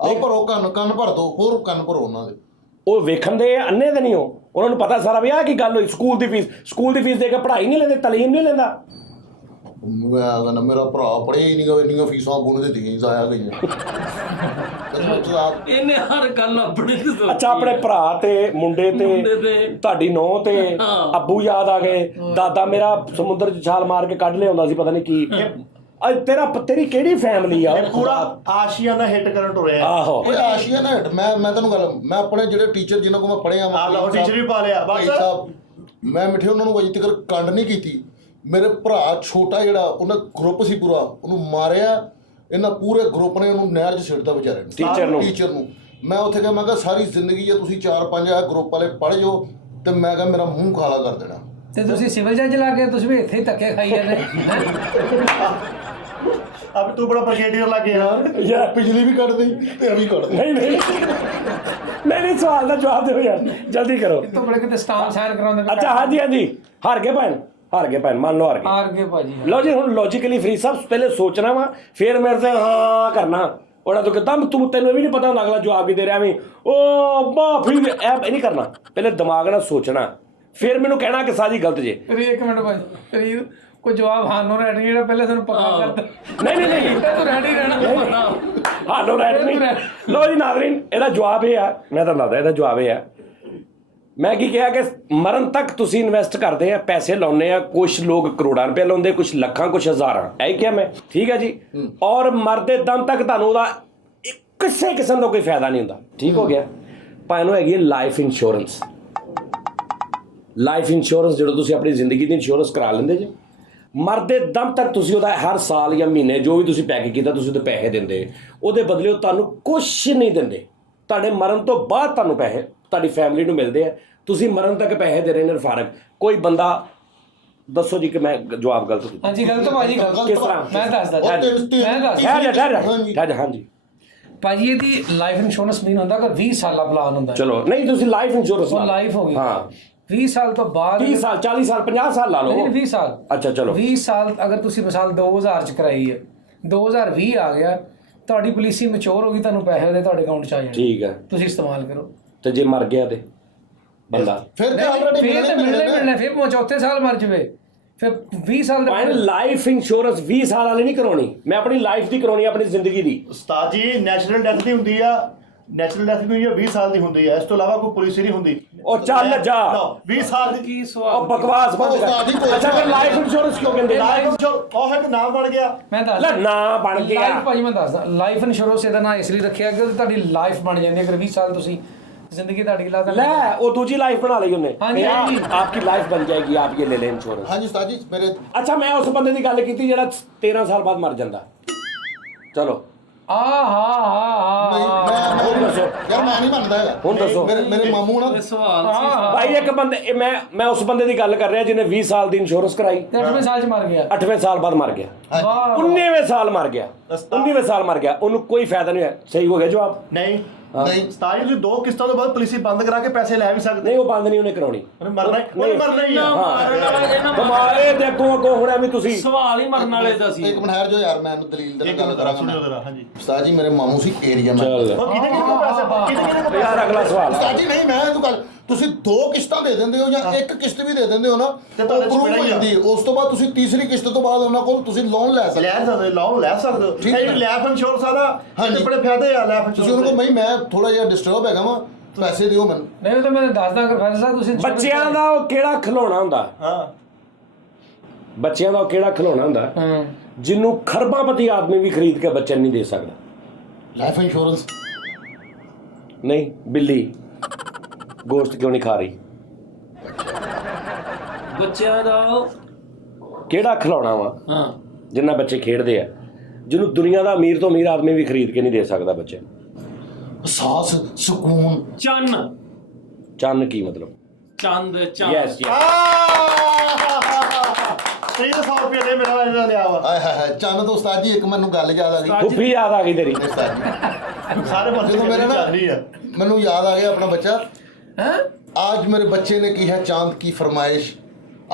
ਆਓ ਭਰੋ ਕੰਨ ਭਰ ਦੋ, ਹੋਰ ਕੰਨ ਭਰੋ ਉਹਨਾਂ ਦੇ। ਉਹ ਵੇਖਣ ਦੇ ਅੰਨੇ ਦੇ ਨਹੀਂ, ਉਹਨਾਂ ਨੂੰ ਪਤਾ ਸਾਰਾ ਵੀ ਆਹ ਕੀ ਗੱਲ ਹੋਈ। ਸਕੂਲ ਦੀ ਫੀਸ ਦੇ ਕੇ ਪੜ੍ਹਾਈ ਨਹੀਂ ਲੈਂਦੇ, ਤਾਲੀਮ ਨਹੀਂ ਲੈਂਦਾ। ਮੈਂ ਕਹਿੰਦਾ ਮੇਰਾ ਭਰਾ ਪੜ੍ਹਿਆ ਹੀ ਨਹੀਂ ਗਾ, ਇੰਨੀਆਂ ਫੀਸਾਂ ਗੁਣ ਦੇ ਦਿੱਤੀਆਂ ਜ਼ਾਇਆ ਗਈਆਂ। ਇਹਨੇ ਹਰ ਗੱਲ ਆਪਣੇ ਤੇ ਸੋਚੀ। ਅੱਛਾ, ਆਪਣੇ ਭਰਾ ਤੇ ਮੁੰਡੇ ਤੇ ਤੁਹਾਡੀ ਨੂੰਹ ਤੇ ਅੱਬੂ ਯਾਦ ਆ ਗਏ। ਦਾਦਾ ਮੇਰਾ ਸਮੁੰਦਰ 'ਚ ਛਾਲ ਮਾਰ ਕੇ ਕੱਢ ਲਿਆਉਂਦਾ ਸੀ, ਪਤਾ ਨਹੀਂ ਕੀ। ਤੇਰੀ ਕਿਹੜੀ ਫੈਮਿਲੀ ਆ? ਪੂਰਾ ਆਸ਼ੀਆ ਦਾ ਹਿੱਟ ਕਰਨ ਟੁਰਿਆ। ਆਹੋ, ਇਹ ਆਸ਼ੀਆ ਨਾ ਹਿੱਟ। ਮੈਂ ਤੁਹਾਨੂੰ ਗੱਲ, ਮੈਂ ਆਪਣੇ ਜਿਹੜੇ ਟੀਚਰ ਜਿਨ੍ਹਾਂ ਕੋਲ ਮੈਂ ਪੜ੍ਹਿਆ ਵਾ, ਟੀਚਰ ਵੀ ਪਾ ਲਿਆ ਬਸ। ਮੈਂ ਮਿੱਠੇ ਉਹਨਾਂ ਨੂੰ ਅਜੇ ਤੱਕ ਕੰਡ ਨਹੀਂ ਕੀਤੀ। ਮੇਰੇ ਭਰਾ ਛੋਟਾ ਜਿਹੜਾ, ਉਹਨਾਂ ਗਰੁੱਪ ਸੀ ਪੂਰਾ, ਉਹਨੂੰ ਮਾਰਿਆ। ਇਹਨਾਂ ਪੂਰੇ ਗਰੁੱਪ ਨੇ ਉਹਨੂੰ ਨਹਿਰ 'ਚ ਸਿੱਟਦਾ ਵਿਚਾਰੇ ਨੂੰ, ਟੀਚਰ ਨੂੰ। ਮੈਂ ਉੱਥੇ ਕਿਹਾ, ਮੈਂ ਕਿਹਾ ਸਾਰੀ ਜ਼ਿੰਦਗੀ ਜੇ ਤੁਸੀਂ 4-5 ਗਰੁੱਪ ਵਾਲੇ ਪੜ੍ਹ ਜਾਓ ਤੇ ਮੈਂ ਕਿਹਾ ਮੇਰਾ ਮੂੰਹ ਕਾਲਾ ਕਰ ਦੇਣਾ। ਤੇ ਤੁਸੀਂ ਸਿਵਲ ਜੱਜ ਲਾ ਕੇ ਤੁਸੀਂ ਵੀ ਇੱਥੇ ਹੀ ਧੱਕੇ ਖਾਈ ਜਾਂਦੇ। ਅਬ ਤੂੰ ਬੜਾ ਬ੍ਰਿਗੇਡੀਅਰ ਲੱਗ ਗਿਆ ਯਾਰ, ਬਿਜਲੀ ਵੀ ਕੱਢ ਦੇ ਤੇ ਅਭੀ ਕੱਢ ਦੇ। ਨਹੀਂ ਸਵਾਲ ਦਾ ਜਵਾਬ ਦਿਓ ਯਾਰ, ਜਲਦੀ ਕਰੋ। ਤੋਂ ਬੜੇ ਕਿਤੇ ਸਟਾਮ ਸਾਈਨ ਕਰਾਉਂਦੇ ਨੇ। ਅੱਛਾ ਹਾਂਜੀ ਹਾਂਜੀ, ਹਾਰ ਗਏ ਭੈਣ, ਮੰਨ ਲਓ ਹਾਰ ਗਏ ਭਾਜੀ। ਲਓ ਜੀ, ਹੁਣ ਲੌਜੀਕਲੀ ਫਰੀ ਸਾਹਿਬ ਪਹਿਲੇ ਸੋਚਣਾ ਵਾ, ਫਿਰ ਮੇਰੇ ਤੇ ਹਾਂ ਕਰਨਾ। ਉਹਨਾਂ ਤੋਂ ਕਿਦਾਂ ਤੈਨੂੰ ਵੀ ਨਹੀਂ ਪਤਾ ਹੁੰਦਾ ਅਗਲਾ ਜਵਾਬ ਵੀ ਦੇ ਰਿਹਾ ਵੀ ਉਹ ਮਾਫੀ ਇਹ ਨਹੀਂ ਕਰਨਾ, ਪਹਿਲੇ ਦਿਮਾਗ ਨਾਲ ਸੋਚਣਾ, ਫਿਰ ਮੈਨੂੰ ਕਹਿਣਾ ਕਿ ਸਾਜੀ ਗਲਤ ਜੇ। ਇੱਕ ਮਿੰਟ ਭਾਜੀ, ਫਰੀਦ ਕੋਈ ਜਵਾਬ ਹਾਨੋ ਰੈਡੀ ਜਿਹੜਾ ਪਹਿਲੇ ਤੁਹਾਨੂੰ ਪਤਾ ਕਰਦਾ। ਨਹੀਂ ਤੂੰ ਰੈਡੀ ਰਹਿਣਾ। ਹਾਨੋ ਰੈਡ ਨਹੀਂ। ਲਓ ਜੀ ਨਾਜ਼ਰੀਨ, ਇਹਦਾ ਜਵਾਬ ਇਹ ਆ, ਮੈਂ ਤੁਹਾਨੂੰ ਦੱਸਦਾ ਇਹਦਾ ਜਵਾਬ ਇਹ ਆ। ਮੈਂ ਕੀ ਕਿਹਾ ਕਿ ਮਰਨ ਤੱਕ ਤੁਸੀਂ ਇਨਵੈਸਟ ਕਰਦੇ ਆ, ਪੈਸੇ ਲਾਉਂਦੇ ਆ, ਕੁਛ ਲੋਕ ਕਰੋੜਾਂ ਰੁਪਏ ਲਾਉਂਦੇ, ਕੁਛ ਲੱਖਾਂ, ਕੁਛ ਹਜ਼ਾਰਾਂ, ਇਹ ਕਿਹਾ ਮੈਂ, ਠੀਕ ਹੈ ਜੀ। ਔਰ ਮਰਦੇ ਦਮ ਤੱਕ ਤੁਹਾਨੂੰ ਉਹਦਾ ਕਿਸੇ ਕਿਸਮ ਦਾ ਕੋਈ ਫਾਇਦਾ ਨਹੀਂ ਹੁੰਦਾ, ਠੀਕ ਹੋ ਗਿਆ। ਭਾਵੇਂ ਨੂੰ ਹੈਗੀ ਹੈ ਲਾਈਫ ਇੰਸ਼ੋਰੈਂਸ। ਲਾਈਫ ਇੰਸ਼ੋਰੈਂਸ ਜਦੋਂ ਤੁਸੀਂ ਆਪਣੀ ਜ਼ਿੰਦਗੀ ਦੀ ਇੰਸ਼ੋਰੈਂਸ ਕਰਾ ਲੈਂਦੇ ਜੇ, ਮਰਦੇ ਦਮ ਤੱਕ ਤੁਸੀਂ ਉਹਦਾ ਹਰ ਸਾਲ ਜਾਂ ਮਹੀਨੇ ਜੋ ਵੀ ਤੁਸੀਂ ਪੈਕ ਕੀਤਾ ਤੁਸੀਂ ਉਹਦੇ ਪੈਸੇ ਦਿੰਦੇ, ਉਹਦੇ ਬਦਲੇ ਉਹ ਤੁਹਾਨੂੰ ਕੁਛ ਨਹੀਂ ਦਿੰਦੇ। ਤੁਹਾਡੇ ਮਰਨ ਤੋਂ ਬਾਅਦ ਤੁਹਾਨੂੰ ਪੈਸੇ ਤੁਹਾਡੀ ਫੈਮਿਲੀ ਨੂੰ ਮਿਲਦੇ ਆ, ਤੁਸੀਂ ਮਰਨ ਤੱਕ ਪੈਸੇ ਦੇ ਰਹੇ ਨੇ ਫਾਰਗ। ਕੋਈ ਬੰਦਾ ਦੱਸੋ ਜੀ ਕਿ ਮੈਂ ਜਵਾਬ ਗਲਤ ਦਿੱਤਾ। ਹਾਂਜੀ ਗਲਤ ਭਾਜੀ, ਗਲਤ। ਕਿਸ ਤਰ੍ਹਾਂ? ਮੈਂ ਦੱਸਦਾ ਹਾਂਜੀ ਭਾਜੀ, ਇਹਦੀ ਲਾਈਫ ਇੰਸ਼ੋਰੈਂਸ ਨਹੀਂ ਹੁੰਦਾ ਕਿ 20 ਸਾਲਾ ਪਲਾਨ ਹੁੰਦਾ। ਚਲੋ ਨਹੀਂ, ਤੁਸੀਂ ਲਾਈਫ ਇੰਸ਼ੋਰੈਂਸ ਲਾਈਫ ਹੋ ਗਈ। ਹਾਂ 20 ਸਾਲ ਤੋਂ ਬਾਅਦ 30 ਸਾਲ 40 ਸਾਲ 50 ਸਾਲ ਲਾ ਲਓ। ਨਹੀਂ 20 ਸਾਲ। ਅੱਛਾ ਚਲੋ 20 ਸਾਲ ਅਗਰ ਤੁਸੀਂ ਮਿਸਾਲ 2000 ਚ ਕਰਾਈ ਹੈ, 2020 ਆ ਗਿਆ, ਤੁਹਾਡੀ ਪਾਲਿਸੀ ਮੈਚੁਰ ਹੋ ਗਈ, ਤੁਹਾਨੂੰ ਪੈਸੇ ਉਹਦੇ ਤੁਹਾਡੇ ਅਕਾਊਂਟ ਚ ਆ ਜਾਣੇ, ਠੀਕ ਹੈ, ਤੁਸੀਂ ਇਸਤੇਮਾਲ ਕਰੋ। ਤੇ ਜੇ ਮਰ ਗਿਆ ਤੇ ਬੰਦਾ ਫਿਰ ਤਾਂ ਆਲਰੇਡੀ ਮਿਲਣੇ ਫਿਰ ਚੌਥੇ ਸਾਲ ਮਰ ਜਵੇ, ਫਿਰ 20 ਸਾਲ ਦੇ ਭਾਈ ਲਾਈਫ ਇੰਸ਼ੋਰੈਂਸ 20 ਸਾਲ ਵਾਲੀ ਨਹੀਂ ਕਰਾਉਣੀ, ਮੈਂ ਆਪਣੀ ਲਾਈਫ ਦੀ ਕਰਾਉਣੀ, ਆਪਣੀ ਜ਼ਿੰਦਗੀ ਦੀ। ਉਸਤਾਦ ਜੀ ਨੈਚੁਰਲ ਡੈਥ ਦੀ ਹੁੰਦੀ ਆ, ਨੈਚੁਰਲ ਡੈਥ ਵੀ 20 ਸਾਲ ਦੀ ਹੁੰਦੀ ਹੈ, ਇਸ ਤੋਂ ਇਲਾਵਾ ਕੋਈ ਪਾਲਿਸੀ ਨਹੀਂ ਹੁੰਦੀ। ਉਹ ਚੱਲ ਜਾ 20 ਸਾਲ ਦੀ ਕੀ ਉਹ ਸਵਾਲ? ਬਕਵਾਸ ਬੰਦ ਕਰ। ਅੱਛਾ ਫਿਰ ਲਾਈਫ ਇੰਸ਼ੋਰੈਂਸ ਕਿਉਂ ਕਹਿੰਦੇ? ਲਾਈਫ ਇੰਸ਼ੋਰੈਂਸ ਉਹ ਇੱਕ ਨਾਮ ਬਣ ਗਿਆ। ਮੈਂ ਦੱਸ ਲੈ ਨਾ ਬਣ ਗਿਆ। ਲਾਈਫ ਭਾਜੀ ਮੈਂ ਦੱਸਦਾ, ਲਾਈਫ ਇੰਸ਼ੋਰੈਂਸ ਇਹਦਾ ਨਾਂ ਇਸ ਲਈ ਰੱਖਿਆ ਕਿ ਤੁਹਾਡੀ ਲਾਈਫ ਬਣ ਜਾਂਦੀ ਹੈ ਅਗਰ 20 ਸਾਲ ਤੁਸੀਂ ਜ਼ਿੰਦਗੀ ਤੁਹਾਡੀ ਲਾ ਲੈ ਉਹ ਦੂਜੀ ਲਾਈਫ ਬਣਾ ਲਈ ਉਹਨੇ। ਹਾਂਜੀ, क्या ਹਾਂਜੀ। आपकी लाइफ बन जाएगी, आप ये ले लें इंश्योरेंस। ਹਾਂਜੀ ਉਸਤਾਦ ਜੀ ਮੇਰੇ ਅੱਛਾ ਮੈਂ ਉਸ ਬੰਦੇ ਦੀ ਗੱਲ ਕੀਤੀ ਜਿਹੜਾ 13 ਸਾਲ ਬਾਅਦ ਮਰ ਜਾਂਦਾ। ਚਲੋ ਨਹੀਂ ਮੈਂ ਹੁਣ ਦੱਸੋ ਯਾਰ ਮੈਂ ਨਹੀਂ ਮੰਨਦਾ ਹੈਗਾ। ਹੁਣ ਦੱਸੋ। ਮੇਰੇ ਮਾਮੂ ਨਾ ਸਵਾਲ ਸੀ। ਭਾਈ ਇੱਕ ਬੰਦੇ ਮੈਂ ਉਸ ਬੰਦੇ ਦੀ ਗੱਲ ਕਰ ਰਿਹਾ ਜਿਹਨੇ 20 ਸਾਲ ਦੀ ਇੰਸ਼ੋਰੈਂਸ ਕਰਾਈ, 8ਵੇਂ ਸਾਲ ਚ ਮਰ ਗਿਆ। 8ਵੇਂ ਸਾਲ ਬਾਅਦ ਮਰ ਗਿਆ, ਵਾਹ 19ਵੇਂ ਸਾਲ ਮਰ ਗਿਆ, 19ਵੇਂ ਸਾਲ ਮਰ ਗਿਆ, ਉਹਨੂੰ ਕੋਈ ਫਾਇਦਾ ਨਹੀਂ ਹੋਇਆ। ਸਹੀ ਹੋ ਗਿਆ ਜਵਾਬ? ਨਹੀਂ ਨਹੀਂ ਉਸਤਾਦ ਜੀ ਤੁਸੀਂ 2 ਕਿਸ਼ਤਾਂ ਤੋਂ ਬਾਅਦ ਪਾਲਿਸੀ ਬੰਦ ਕਰਾ ਕੇ ਪੈਸੇ ਲੈ ਵੀ ਸਕਦੇ। ਨਹੀਂ ਉਹ ਬੰਦ ਨਹੀਂ ਉਹਨੇ ਕਰਾਉਣੀ। ਉਹਨੇ ਮਰਨਾ ਹੀ ਆ। ਕਮਾਲੇ ਦੇ ਅੱਗੋਂ ਹੋਣਾ ਵੀ ਤੁਸੀਂ ਸਵਾਲ ਹੀ ਮਰਨ ਵਾਲੇ ਦਾ ਸੀ। ਇੱਕ ਮਿੰਟ ਠਹਿਰ ਜਾਓ ਯਾਰ, ਮੈਂ ਇਹਨੂੰ ਦਲੀਲ ਦੇ ਇੱਕ ਨਾਲ ਗੱਲ ਕਰਾਂਗਾ। ਸੁਣਿਓ ਜ਼ਰਾ। ਹਾਂਜੀ ਉਸਤਾਦ ਜੀ ਮੇਰੇ ਮਾਮੂ ਸੀ ਏਰੀਆ ਮੈਂ ਚੱਲ ਉਹ ਕਿਹਦੇ ਕੋਲ ਪੈਸੇ ਕਿਹਦੇ ਕੋਲ ਯਾਰ ਅਗਲਾ ਸਵਾਲ ਉਸਤਾਦ ਜੀ ਨਹੀਂ ਮੈਂ ਇਹ ਗੱਲ ਤੁਸੀਂ 2 ਕਿਸ਼ਤਾਂ ਦੇ ਦਿੰਦੇ ਹੋ ਜਾਂ ਇੱਕ ਕਿਸ਼ਤ ਵੀ ਦੇ ਦਿੰਦੇ ਹੋ ਨਾ ਤੇ ਤੁਹਾਡੇ ਚ approve ਬੜਾ ਹੀ ਹੋ ਜਾਂਦੀ ਹੈ। ਉਸ ਤੋਂ ਬਾਅਦ ਤੁਸੀਂ ਤੀਸਰੀ ਕਿਸ਼ਤ ਤੋਂ ਬਾਅਦ ਉਹਨਾਂ ਕੋਲ ਤੁਸੀਂ ਲੋਨ ਲੈ ਸਕਦੇ ਲੈ ਸਕਦੇ ਲੋਨ ਲੈ ਸਕਦੇ ਹੋ। ਠੀਕ ਹੈ। ਇਹ ਲਾਈਫ ਇੰਸ਼ੋਰੈਂਸ ਆ ਨਾ, ਹਾਂਜੀ। ਇਹ ਬੜੇ ਫਾਇਦੇ ਆ ਲਾਈਫ ਤੁਸੀਂ ਉਹਨਾਂ ਇੰਸ਼ੋਰੈਂਸ ਕੋਲ ਮੈਂ ਥੋੜਾ ਜਿਹਾ ਡਿਸਟਰਬ ਹੈਗਾ ਵਾਂ, ਪੈਸੇ ਦਿਓ ਮੈਨੂੰ। ਨਹੀਂ ਉਹ ਤਾਂ ਮੈਂ ਦੱਸਦਾ ਕਿ ਫਾਇਦਾ ਸਾਹਿਬ ਤੁਸੀਂ ਬੱਚਿਆਂ ਦਾ ਉਹ ਕਿਹੜਾ ਖਿਡੌਣਾ ਹੁੰਦਾ? ਹਾਂ ਬੱਚਿਆਂ ਦਾ ਉਹ ਕਿਹੜਾ ਖਿਡੌਣਾ ਹੁੰਦਾ ਹਾਂ ਜਿਹਨੂੰ ਖਰਬਾਪਤੀ ਆਦਮੀ ਵੀ ਖਰੀਦ ਕੇ ਬੱਚੇ ਨਹੀਂ ਦੇ ਸਕਦਾ? ਲਾਈਫ ਇੰਸ਼ੋਰੈਂਸ ਨਹੀਂ, ਬਿੱਲੀ ਗੋਸ਼ਤ ਕਿਉਂ ਨਹੀਂ ਖਾ ਰਹੀ? ਬੱਚਿਆਂ ਦਾ ਕਿਹੜਾ ਖਿਡੌਣਾ ਵਾ ਹਾਂ ਜਿੰਨਾ ਬੱਚੇ ਖੇਡਦੇ ਆ ਜਿਹਨੂੰ ਦੁਨੀਆ ਦਾ ਅਮੀਰ ਤੋਂ ਅਮੀਰ ਆਦਮੀ ਵੀ ਖਰੀਦ ਕੇ ਨਹੀਂ ਦੇ ਸਕਦਾ ਬੱਚੇ ਨੂੰ? ਸਾਸ ਸਕੂਨ ਚੰਨ। ਚੰਨ ਕੀ ਮਤਲਬ? ਚੰਦ ਚੰਦ। ਯੈਸ ਸਹੀ 100 ਰੁਪਏ ਦੇ ਮੇਰਾ ਇਹਦਾ ਲਿਆ ਵਾ। ਆਏ ਹਾਏ ਹਾਏ ਚੰਨ ਤੋਂ ਉਸਤਾਦ ਜੀ ਇੱਕ ਮੈਨੂੰ ਗੱਲ ਯਾਦ ਆ ਗਈ। ਫੁੱਫੀ ਯਾਦ ਆ ਗਈ ਤੇਰੀ? ਉਸਤਾਦ ਜੀ ਸਾਰੇ ਪਾਸੇ ਜਦੋਂ ਮੇਰਾ ਨਾ ਚੱਲ ਰਹੀ ਆ। ਮੈਨੂੰ ਯਾਦ ਆ ਗਿਆ ਆਪਣਾ ਬੱਚਾ। हैं आज मेरे बच्चे ने की है चांद की फरमाइश,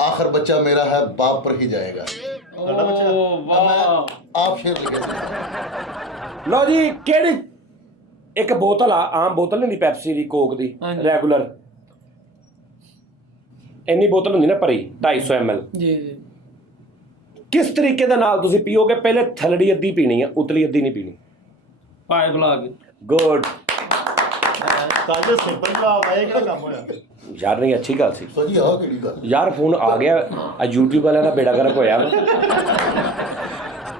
आखिर बच्चा मेरा है बाप पर ही जाएगा। ओ अब वाह। मैं आप शेर लिखे ਲਓ ਜੀ, ਕਿਹੜੀ ਇੱਕ ਬੋਤਲ ਆ, ਆਮ ਬੋਤਲ ਨਹੀਂ ਹੁੰਦੀ ਪੈਪਸੀ ਦੀ, ਕੋਕ ਦੀ ਹਾਂਜੀ। ਰੈਗੂਲਰ, ਇੰਨੀ ਬੋਤਲ ਹੁੰਦੀ ਨਾ ਭਰੀ 250 ml। जी जी ਕਿਸ ਤਰੀਕੇ ਦੇ ਨਾਲ ਤੁਸੀਂ ਪੀਓਗੇ? ਪਹਿਲੇ ਥਲੜੀ ਅੱਧੀ ਪੀਣੀ ਆ, ਉਤਲੀ ਅੱਧੀ ਨਹੀਂ ਪੀਣੀ। ਪਾਈਪ ਲਾ ਕੇ। ਗੁੱਡ ਤਾਂ ਜੇ ਸਿੰਪਲ ਜਵਾਬ ਆਇਆ ਕਿਹੜਾ ਕੰਮ ਹੋਇਆ। ਯਾਰ, ਨਹੀਂ ਅੱਛੀ ਗੱਲ ਸੀ जी हाँ केड़ी गल यार। फोन आ गया, आज यूट्यूब वाला ना बेड़ा गर्क होया।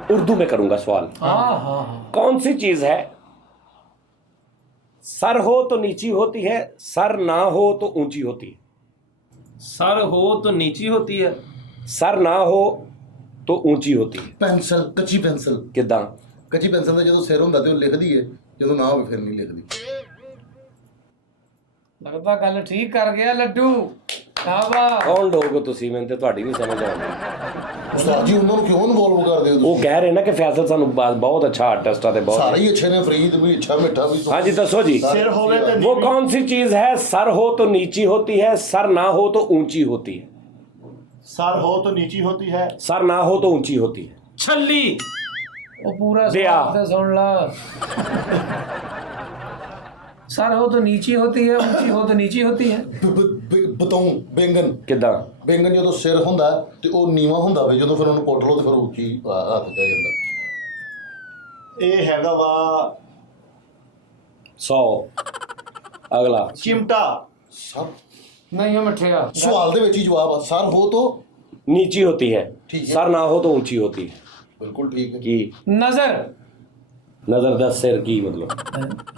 उर्दू में करूंगा सवाल। हाँ हाँ हाँ कौन सी चीज है सर हो तो नीची होती है, सर ना हो तो ऊंची होती है? सर हो तो नीची होती है, सर ना हो तो ऊंची होती है। पेंसिल कच्ची पेंसिल किदां? कच्ची पेंसिल ਦਾ ਜਦੋਂ ਸਿਰ ਹੁੰਦਾ ਤੇ ਉਹ ਲਿਖਦੀ ਹੈ, ਜਦੋਂ ਨਾ ਹੋਵੇ ਫਿਰ ਨਹੀਂ ਲਿਖਦੀ। लगता गल ठीक कर गया लड्डू। शाबाश। कौन लोग हो तुसी? मैंने तो ਤੁਹਾਡੀ ਨਹੀਂ ਸਮਝ ਆਉਂਦੀ। ਉਸਤਾਦ ਜੀ ਉਹਨਾਂ ਨੂੰ ਕਿਉਂ ਇਨਵੋਲਵ ਕਰਦੇ ਹੋ ਉਹ ਤੁਸੀਂ? ਕਹਿ ਰਹੇ ਨਾ ਕਿ ਫੈਸਲ ਸਾਨੂੰ ਬਹੁਤ अच्छा आर्टिस्ट है ਤੇ बहुत ਸਾਰੇ ਹੀ ਅੱਛੇ ਨੇ, ਫਰੀਦ ਵੀ ਅੱਛਾ, ਮਿੱਠਾ ਵੀ। हाँ जी दसो जी ਸਿਰ ਹੋਵੇ ਤੇ वो कौन सी चीज है सर हो तो नीची होती है सर ना हो तो ऊंची होती है सर हो तो नीची होती है। सर ना हो तो ऊंची होती है ਛੱਲੀ ਉਹ ਪੂਰਾ ਦਿਆ। ਸਵਾਲ ਤਾਂ ਸੁਣ ਲਾ। सर हो तो नीची होती है, ऊंची हो तो नीची होती है। ਬਤਾਉਂ ਬੈਂਗਨ, किदा ਬੈਂਗਨ ਜਦੋਂ ਸਿਰ ਹੁੰਦਾ ਤੇ ਉਹ ਨੀਵਾ ਹੁੰਦਾ ਵੇ, ਜਦੋਂ ਫਿਰ ਉਹਨੂੰ ਪੁੱਟ ਲਓ ਤੇ ਫਿਰ ਉੱਚੀ ਹੱਥ ਜਾ ਜਾਂਦਾ। ਇਹ ਹੈਗਾ ਵਾ 100 अगला चिमटा। ਸਭ ਨਹੀਂ ਉਹ ਮਠਿਆ ਸਵਾਲ ਦੇ ਵਿੱਚ ਹੀ ਜਵਾਬ ਆ। ਸਰ ਹੋ तो नीची होती है ठीक है। सर ना हो तो ऊंची होती है ਬਿਲਕੁਲ ਠੀਕ ਹੈ। की ਨਜ਼ਰ। ਨਜ਼ਰ ਦਾ ਸਿਰ ਕੀ ਮਤਲਬ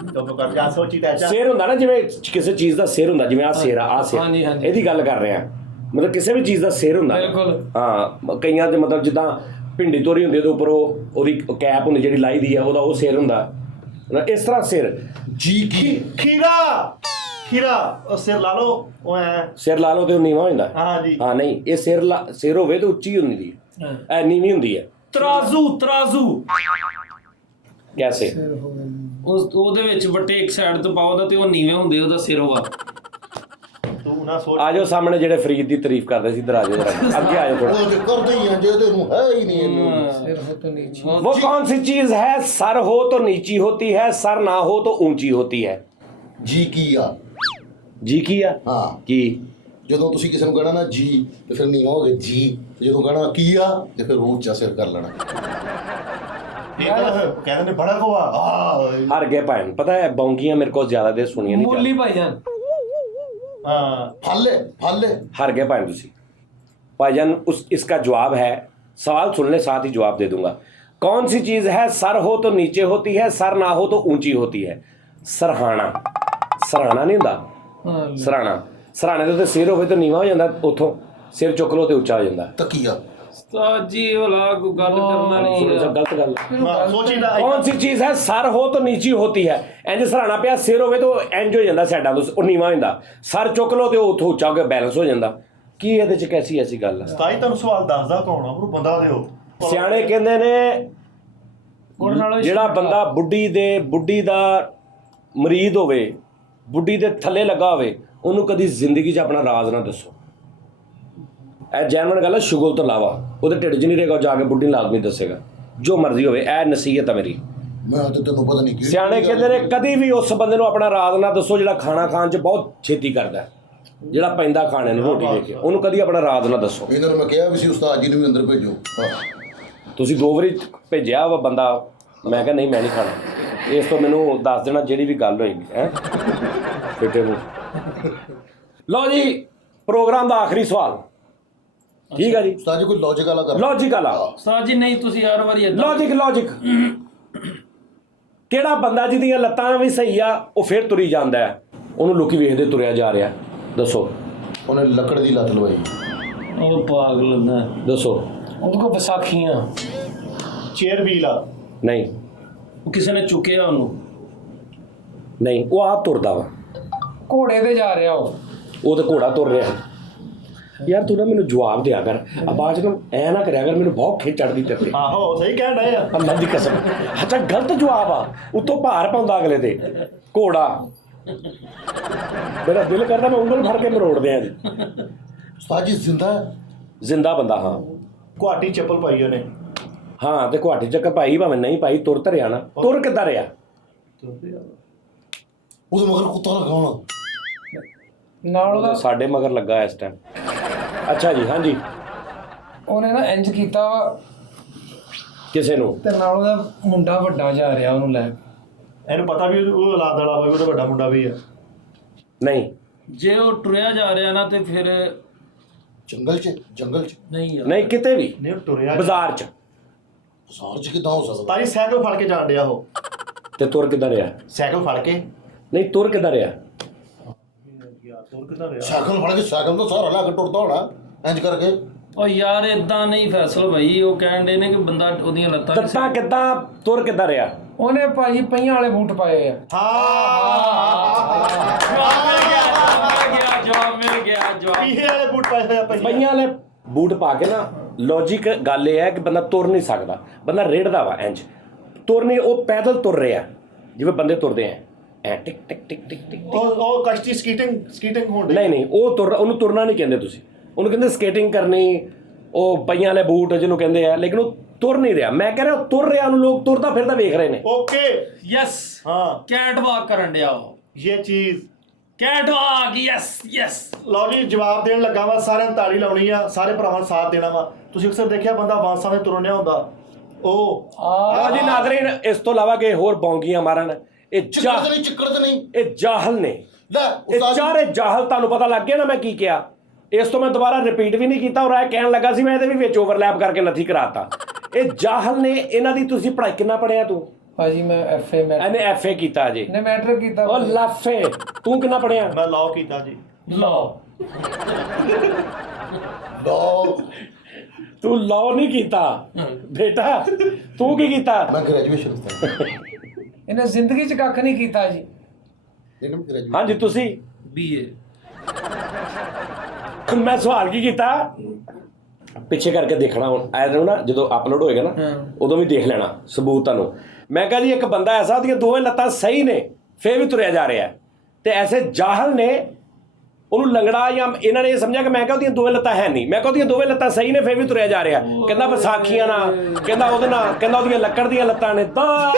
दोनों का क्या सोची चाचा? ਸਿਰ ਹੁੰਦਾ ਨਾ, ਜਿਵੇਂ ਕਿਸੇ ਚੀਜ਼ ਦਾ ਸਿਰ ਹੁੰਦਾ, ਜਿਵੇਂ ਆ ਸਿਰ ਆ ਸਿਰ, ਹਾਂਜੀ, ਹਾਂਜੀ। ਇਹਦੀ ਗੱਲ ਕਰ ਰਹੇ ਆ। ਮਤਲਬ ਕਿਸੇ ਵੀ ਚੀਜ਼ ਦਾ ਸਿਰ ਹੁੰਦਾ ਬਿਲਕੁਲ। ਹਾਂ, ਕਈਆਂ ਦੇ ਮਤਲਬ ਜਿੱਦਾਂ ਭਿੰਡੀ ਤੋਰੀ ਹੁੰਦੀ ਉਹਦੇ ਉੱਪਰ ਉਹਦੀ ਕੈਪ ਹੁੰਦੀ ਜਿਹੜੀ ਲਾਈ ਦੀ ਆ, ਉਹਦਾ ਉਹ ਸਿਰ ਹੁੰਦਾ। ਇਸ ਤਰ੍ਹਾਂ ਸਿਰ ਜੀ ਕੀ खीरा। खीरा और सिर ला लो वो है। ਸਿਰ ਲਾ ਲਓ ਤੇ ਉਹ ਨੀਵਾਂ ਹੋ ਜਾਂਦਾ। हाँ जी। ਹਾਂ ਨਹੀਂ, ਇਹ ਸਿਰ ਹੋਵੇ ਤੇ ਉੱਚੀ ਹੁੰਦੀ ਹੈ, ਐ ਨੀਵੀਂ ਹੁੰਦੀ ਹੈ। ਤਰਾਜ਼ੂ ਤਰਾਜ਼ੂ ਕੈਸੇ ਉਹਦੇ ਵਿੱਚ ਵੱਟੇ ਇੱਕ ਸਾਈਡ ਤੋਂ ਪਾਓ ਦਾ ਤੇ ਉਹ ਨੀਵੇਂ ਹੁੰਦੇ, ਉਹਦਾ ਸਿਰ ਹੋਵਾ। तू ना सोच। ਆ ਜਾਓ ਸਾਹਮਣੇ, ਜਿਹੜੇ ਫਰੀਦ ਦੀ ਤਾਰੀਫ ਕਰਦੇ ਸੀ, ਇੱਧਰ ਆ ਜਾਓ ਜਰਾ, ਅੱਗੇ ਆ ਜਾਓ ਥੋੜਾ। ਉਹ ਤੇ ਕਰਦੇ ਹੀ ਆ, ਜੇ ਤੈਨੂੰ ਹੈ ਹੀ ਨਹੀਂ ਇਹਨੂੰ। ਸਿਰ ਹੋ तो नीची। वो कौन सी चीज है सर हो तो नीची होती है सर ना हो तो ऊंची होती है ਜੀ ਕੀ ਆ? जी किया ਹਾਂ, की ਜਦੋਂ ਤੁਸੀਂ ਕਿਸੇ ਨੂੰ ਕਹਿਣਾ ਨਾ ਜੀ ਤੇ ਫਿਰ ਨੀਵਾ ਹੋ ਗਿਆ ਜੀ, ਤੇ ਜਦੋਂ ਕਹਿਣਾ ਕੀ ਆ ਤੇ ਫਿਰ ਉੱਚਾ ਸਿਰ ਕਰ ਲੈਣਾ। कहते ने बड़ा को आ। हार गए पाइन पता है बौंगियां मेरे को ज्यादा देर सुनिया नहीं ਮੂਲੀ चाहिए। ਭਾਈਜਾਨ। हाँ। ਫਾਲੇ हार गए पाइन तुसी भाईजान। उस इसका जवाब है, सवाल सुन ले साथ ही जवाब दे दूंगा। कौन सी चीज है सर हो तो नीचे होती है सर ना हो तो ऊंची होती है? सरहाना। सरहाना नहीं ਹੁੰਦਾ ਹਾਂ ਸਰਾਣਾ। ਸਰਾਣੇ ਦੇ ਉੱਤੇ ਸਿਰ ਹੋਵੇ ਤਾਂ ਨੀਵਾ ਹੋ ਜਾਂਦਾ, ਉੱਥੋਂ ਸਿਰ ਚੁੱਕ ਲਓ ਤੇ ਉੱਚਾ ਹੋ ਜਾਂਦਾ। ਤਕੀਆ। ਉਸਤਾਦ ਜੀ ਭਲਾ ਕੋਈ ਗੱਲ ਕਰਨਾ ਥੋੜਾ ਨਹੀਂ ਜਿਹਾ ਗਲਤ ਗੱਲ। हाँ, सोची ना। कौन सी चीज है सर हो तो नीची होती है? इंज सराहना पिया सिर होवे तो इंज हो ਜਾਂਦਾ ਸਾਈਡਾਂ ਤੋਂ, ਉਹ ਨੀਵਾ ਹੋ ਜਾਂਦਾ। ਸਰ ਚੁੱਕ ਲਓ ਤੇ ਉਹ ਉੱਥੋਂ ਉੱਚਾ ਹੋ ਕੇ ਬੈਲੈਂਸ ਹੋ ਜਾਂਦਾ। ਕੀ ਇਹਦੇ ਚ ਕੈਸੀ ਐਸੀ ਗੱਲ ਹੈ? ਸਤਾਈ ਤੁਹਾਨੂੰ ਸਵਾਲ ਦੱਸਦਾ ਕੌਣ ਆ, ਉਹ ਬੰਦਾ ਦਿਓ। ਸਿਆਣੇ ਕਹਿੰਦੇ ਨੇ ਗੁੜ ਨਾਲੋਂ ਜਿਹੜਾ ਬੰਦਾ ਬੁੱਢੀ ਦਾ ਮਰੀਦ ਹੋਵੇ, ਬੁੱਢੀ ਦੇ ਥੱਲੇ ਲੱਗਾ ਹੋਵੇ, ਉਹਨੂੰ ਕਦੀ ਜ਼ਿੰਦਗੀ 'ਚ ਆਪਣਾ ਰਾਜ਼ ਨਾ ਦੱਸੋ। ਇਹ ਜੈਨੂਇਨ ਗੱਲ ਹੈ, ਸ਼ੁਗਲ ਤੋਂ ਇਲਾਵਾ ਉਹਦੇ ਢਿੱਡ 'ਚ ਨਹੀਂ ਰਹੇਗਾ, ਉਹ ਜਾ ਕੇ ਬੁੱਢੀ ਨੂੰ ਲਾਜ਼ਮੀ ਦੱਸੇਗਾ, ਜੋ ਮਰਜ਼ੀ ਹੋਵੇ। ਇਹ ਨਸੀਹਤ ਹੈ ਮੇਰੀ। ਮੈਂ ਤਾਂ ਤੈਨੂੰ ਪਤਾ ਨਹੀਂ ਕੀ ਸਿਆਣੇ ਕਹਿੰਦੇ ਨੇ ਕਦੀ ਵੀ ਉਸ ਬੰਦੇ ਨੂੰ ਆਪਣਾ ਰਾਜ਼ ਨਾ ਦੱਸੋ ਜਿਹੜਾ ਖਾਣਾ ਖਾਣ 'ਚ ਬਹੁਤ ਛੇਤੀ ਕਰਦਾ ਹੈ, ਜਿਹੜਾ ਪੈਂਦਾ ਖਾਣੇ ਨੂੰ ਰੋਟੀ ਦੇ ਕੇ, ਉਹਨੂੰ ਕਦੀ ਆਪਣਾ ਰਾਜ਼ ਨਾ ਦੱਸੋ। ਇਹਨਾਂ ਨੂੰ ਮੈਂ ਕਿਹਾ ਵੀ ਸੀ ਉਸਤਾਦ ਜੀ ਨੂੰ ਵੀ ਅੰਦਰ ਭੇਜੋ। ਤੁਸੀਂ 2 ਵਾਰੀ ਭੇਜਿਆ ਵਾ ਬੰਦਾ, ਮੈਂ ਕਿਹਾ ਨਹੀਂ ਮੈਂ ਨਹੀਂ ਖਾਣਾ, ਇਸ ਤੋਂ ਮੈਨੂੰ ਦੱਸ ਦੇਣਾ ਜਿਹੜੀ ਵੀ ਗੱਲ ਹੋਏਗੀ ਹੈ ਬੇਟੇ ਨੂੰ। ਲਓ ਜੀ, ਪ੍ਰੋਗਰਾਮ ਦਾ ਆਖਰੀ ਸਵਾਲ, ਠੀਕ ਹੈ ਜੀ। ਉਸਤਾਦ ਜੀ ਕੋਈ ਲੌਜੀਕ ਵਾਲਾ ਕਰ। ਲੌਜਿਕ ਵਾਲਾ। ਉਸਤਾਦ ਜੀ ਨਹੀਂ, ਤੁਸੀਂ ਹਰ ਵਾਰੀ ਏਦਾਂ ਲੌਜਿਕ ਕਿਹੜਾ ਬੰਦਾ ਜਿਹਦੀਆਂ ਲੱਤਾਂ ਵੀ ਸਹੀ ਆ ਉਹ ਫਿਰ ਤੁਰੀ ਜਾਂਦਾ ਹੈ, ਉਹਨੂੰ ਲੋਕੀ ਵੇਖਦੇ ਤੁਰਿਆ ਜਾ ਰਿਹਾ, ਦੱਸੋ? ਉਹਨੇ ਲੱਕੜ ਦੀ ਲੱਤ ਲਵਾਈ। ਉਹ ਪਾਗਲ ਹੁੰਦਾ। ਦੱਸੋ? ਉਹਦੇ ਕੋਲ ਵਿਸਾਖੀਆਂ। ਚੇਅਰ ਵੀਲ ਆ। ਨਹੀਂ ਉਹ ਕਿਸੇ ਨੇ ਚੁੱਕਿਆ ਉਹਨੂੰ। ਨਹੀਂ, ਉਹ ਆਪ ਤੁਰਦਾ ਵਾ, ਘੋੜੇ ਤੇ ਜਾ ਰਿਹਾ ਉਹ ਤਾਂ ਘੋੜਾ ਤੁਰ ਰਿਹਾ। ਯਾਰ ਤੂੰ ਨਾ ਮੈਨੂੰ ਜਵਾਬ ਦਿਆ ਕਰ, ਆਵਾਜ਼ ਨੂੰ ਐ ਨਾ ਕਰਿਆ ਕਰ, ਮੈਨੂੰ ਬਹੁਤ ਖਿੱਚ ਚੜਦੀ ਤੇਰੇ ਤੇ। ਆਹੋ ਸਹੀ ਕਹਿਣ ਡਏ ਆ। ਅੱਲਾ ਦੀ ਕਸਮ। ਅੱਛਾ ਗਲਤ ਜਵਾਬ ਆ, ਉੱਤੋਂ ਭਾਰ ਪਾਉਂਦਾ ਅਗਲੇ ਤੇ, ਘੋੜਾ। ਮੇਰਾ ਦਿਲ ਕਰਦਾ ਮੈਂ ਉਂਗਲ ਫੜ ਕੇ ਮਰੋੜ ਦਿਆਂ ਜੀ। ਉਸਤਾਦ ਜੀ ਜ਼ਿੰਦਾ ਹੈ? ਜ਼ਿੰਦਾ ਬੰਦਾ, ਹਾਂ ਕੁਆਟੀ ਚੱਪਲ ਪਾਈ ਉਹਨੇ। ਹਾਂ, ਤੇ ਕੁਹਾਟੀ ਚੱਕਰ ਭਾਈ ਭਾਵੇਂ ਨਹੀਂ ਭਾਈ, ਤੁਰ ਤਾਂ ਰਿਹਾ ਨਾ। ਤੁਰ ਕਿੱਦਾਂ ਰਿਹਾ? ਉਹਦੇ ਮਗਰ ਕੁੱਤਾ ਲਗਾਉਣਾ। ਨਾਲ ਉਹਦਾ ਸਾਡੇ ਮਗਰ ਲੱਗਾ ਇਸ ਟਾਈਮ। ਅੱਛਾ ਜੀ, ਹਾਂਜੀ। ਉਹਨੇ ਨਾ ਇੰਜ ਕੀਤਾ ਵਾ ਕਿਸੇ ਨੂੰ ਤੇ ਨਾਲ ਉਹਦਾ ਮੁੰਡਾ ਵੱਡਾ ਜਾ ਰਿਹਾ ਉਹਨੂੰ ਲੈ ਕੇ। ਇਹਨੂੰ ਪਤਾ ਵੀ ਉਹ ਔਲਾਦ ਵਾਲਾ ਹੋਵੇ, ਉਹਦਾ ਵੱਡਾ ਮੁੰਡਾ ਵੀ ਆ। ਨਹੀਂ ਜੇ ਉਹ ਟੁਰਿਆ ਜਾ ਰਿਹਾ ਨਾ ਤੇ ਫਿਰ ਜੰਗਲ 'ਚ ਨਹੀਂ ਯਾਰ। ਨਹੀਂ, ਕਿਤੇ ਵੀ ਨਹੀਂ ਉਹ ਟੁਰਿਆ। ਬਾਜ਼ਾਰ 'ਚ। ਬਾਜ਼ਾਰ 'ਚ ਕਿੱਦਾਂ ਹੋ ਸਕਦਾ? ਤਾਈ ਸਾਈਕਲ ਫੜ ਕੇ ਜਾਣ ਡਿਆ ਉਹ। ਤੇ ਤੁਰ ਕਿੱਦਾਂ ਰਿਹਾ? ਸਾਈਕਲ ਫੜ ਕੇ। ਨਹੀਂ, ਤੁਰ ਕਿੱਦਾਂ ਰਿਹਾ? ਯਾਰ ਤੁਰ ਕਿੱਦਾਂ ਰਿਹਾ? ਸਾਈਕਲ ਫੜ ਕੇ, ਸਾਈਕਲ ਤੋਂ ਸਹਾਰਾ ਲੈ ਕੇ ਟੁਰਦਾ ਹੋਣਾ ਇੰਜ ਕਰਕੇ। ਉਹ ਯਾਰ ਇਦਾਂ ਨਹੀਂ ਫੈਸਲ ਭਾਈ, ਉਹ ਕਹਿਣ ਦੇ ਨੇ ਕਿ ਬੰਦਾ ਉਹਦੀਆਂ ਲੱਤਾਂ ਨਹੀਂ ਦੱਸਾਂ ਕਿੱਦਾਂ ਤੁਰ ਕਿੱਦਾਂ ਰਿਹਾ? ਉਹਨੇ ਭਾਜੀ ਪਈਆਂ ਵਾਲੇ ਬੂਟ ਪਾਏ ਆ। ਜਵਾਬ ਮਿਲ ਗਿਆ। ਪੀਹੇ ਵਾਲੇ ਬੂਟ ਪਾਏ ਹੋਏ ਆ ਭਾਈ। ਪਈਆਂ ਵਾਲੇ ਬੂਟ ਪਾ ਕੇ ਨਾ ਲੌਜੀਕ ਗੱਲ ਇਹ ਹੈ ਕਿ ਬੰਦਾ ਤੁਰ ਨਹੀਂ ਸਕਦਾ, ਬੰਦਾ ਰੇੜਦਾ ਵਾ ਇੰਜ ਤੁਰ ਨਹੀਂ, ਉਹ ਪੈਦਲ ਤੁਰ ਰਿਹਾ ਜਿਵੇਂ ਬੰਦੇ ਤੁਰਦੇ ਆ ਐ ਟਿਕ ਟਿਕ ਟਿਕ ਟਿਕ ਟਿਕ। ਉਹ ਕਸ਼ਤੀ ਸਕੀਟਿੰਗ ਹੋਣ ਨਹੀਂ ਨਹੀਂ, ਉਹ ਉਹਨੂੰ ਤੁਰਨਾ ਨਹੀਂ ਕਹਿੰਦੇ ਤੁਸੀਂ, ਉਹਨੂੰ ਕਹਿੰਦੇ ਸਕੇਟਿੰਗ ਕਰਨੀ, ਉਹ ਪਈਆਂ ਵਾਲੇ ਬੂਟ ਜਿਹਨੂੰ ਕਹਿੰਦੇ ਆ, ਲੇਕਿਨ ਉਹ ਤੁਰ ਨਹੀਂ ਰਿਹਾ। ਮੈਂ ਕਹਿ ਰਿਹਾ ਤੁਰ ਰਿਹਾ, ਉਹਨੂੰ ਲੋਕ ਤੁਰਦਾ ਫਿਰਦਾ ਵੇਖ ਰਹੇ ਨੇ। ਓਕੇ ਯੈਸ ਹਾਂ ਕੈਟ ਵਾਕ ਕਰਨ ਡਿਆ ਉਹ ਇਹ ਚੀਜ਼ ਕੈਟ ਵਾਕ ਯੈਸ ਲਓ ਜੀ ਜਵਾਬ ਦੇਣ ਲੱਗਾ ਵਾ, ਸਾਰਿਆਂ ਨੂੰ ਤਾੜੀ ਲਾਉਣੀ ਆ, ਸਾਰੇ ਭਰਾਵਾਂ ਨੂੰ ਸਾਥ ਦੇਣਾ ਵਾ। ਤੁਸੀਂ ਅਕਸਰ ਦੇਖਿਆ ਬੰਦਾ ਵਾਂਸਾਂ ਦੇ ਤੁਰਨਿਆ ਹੁੰਦਾ, ਉਹ ਆਹ ਜੀ ਨਾਜ਼ਰੀਨ, ਇਸ ਤੋਂ ਇਲਾਵਾ ਕਿ ਹੋਰ ਬੌਂਗੀਆਂ ਮਾਰਨ, ਇਹ ਚੱਕਰ ਤੇ ਨਹੀਂ ਇਹ ਜਾਹਲ ਨੇ, ਲੈ ਇਹ ਚਾਰੇ ਜਾਹਲ। ਤੁਹਾਨੂੰ ਪਤਾ ਲੱਗ ਗਿਆ ਨਾ ਮੈਂ ਕੀ ਕਿਹਾ, ਇਸ ਤੋਂ ਮੈਂ ਦੁਬਾਰਾ ਰਿਪੀਟ ਵੀ ਨਹੀਂ ਕੀਤਾ। ਔਰ ਇਹ ਕਹਿਣ ਲੱਗਾ ਸੀ ਮੈਂ ਇਹਦੇ ਵੀ ਵਿੱਚ ਓਵਰਲੈਪ ਕਰਕੇ ਨੱਥੀ ਕਰਾਤਾ। ਇਹ ਜਾਹਲ ਨੇ, ਇਹਨਾਂ ਦੀ ਤੁਸੀਂ ਪੜ੍ਹਾਈ ਕਿੰਨਾ ਪੜ੍ਹਿਆ ਤੂੰ? ਭਾਜੀ ਮੈਂ ਐਫਏ ਇਹਨੇ ਐਫਏ ਕੀਤਾ ਜੀ, ਨੇ ਮੈਟ੍ਰਿਕ ਕੀਤਾ। ਉਹ ਲਾਫੇ। ਤੂੰ ਕਿੰਨਾ ਪੜ੍ਹਿਆ? ਮੈਂ ਲਾਅ ਕੀਤਾ ਜੀ। ਲਓ ਤੂੰ ਲਾਅ ਨਹੀਂ ਕੀਤਾ ਬੇਟਾ, ਤੂੰ ਕੀ ਕੀਤਾ? ਮੈਂ ਗ੍ਰੈਜੂਏਸ਼ਨ ਕੀਤਾ ਇਹਨੇ ਜ਼ਿੰਦਗੀ 'ਚ ਕੱਖ ਨਹੀਂ ਕੀਤਾ ਜੀ। ਇਹਨੇ ਗ੍ਰੈਜੂਏਸ਼ਨ ਹਾਂਜੀ ਤੁਸੀਂ? BA। ਮੈਂ ਸਵਾਲ ਕੀ ਕੀਤਾ? ਪਿੱਛੇ ਕਰਕੇ ਦੇਖਣਾ ਹੁਣ ਆਇਆ ਨੂੰ ਨਾ, ਜਦੋਂ ਅਪਲੋਡ ਹੋਏਗਾ ਨਾ ਉਦੋਂ ਵੀ ਦੇਖ ਲੈਣਾ ਸਬੂਤ ਤੁਹਾਨੂੰ। ਮੈਂ ਕਿਹਾ ਜੀ ਇੱਕ ਬੰਦਾ ਐਸਾ ਉਹਦੀਆਂ ਦੋਵੇਂ ਲੱਤਾਂ ਸਹੀ ਨੇ ਫੇਰ ਵੀ ਤੁਰਿਆ ਜਾ ਰਿਹਾ, ਤੇ ਐਸੇ ਜਾਹਲ ਨੇ ਉਹਨੂੰ ਲੰਗੜਾ, ਜਾਂ ਇਹਨਾਂ ਨੇ ਇਹ ਸਮਝਿਆ ਕਿ ਮੈਂ ਕਿਹਾ ਉਹਦੀਆਂ ਦੋਵੇਂ ਲੱਤਾਂ ਹੈ ਨਹੀਂ, ਮੈਂ ਕਿਹਾ ਉਹਦੀਆਂ ਦੋਵੇਂ ਲੱਤਾਂ ਸਹੀ ਨੇ ਫੇਰ ਵੀ ਤੁਰਿਆ ਜਾ ਰਿਹਾ। ਕਹਿੰਦਾ ਵਿਸਾਖੀਆਂ ਨਾਲ, ਕਹਿੰਦਾ ਉਹਦੇ ਨਾਲ, ਕਹਿੰਦਾ ਉਹਦੀਆਂ ਲੱਕੜ ਦੀਆਂ ਲੱਤਾਂ ਨੇ। ਦਾਰ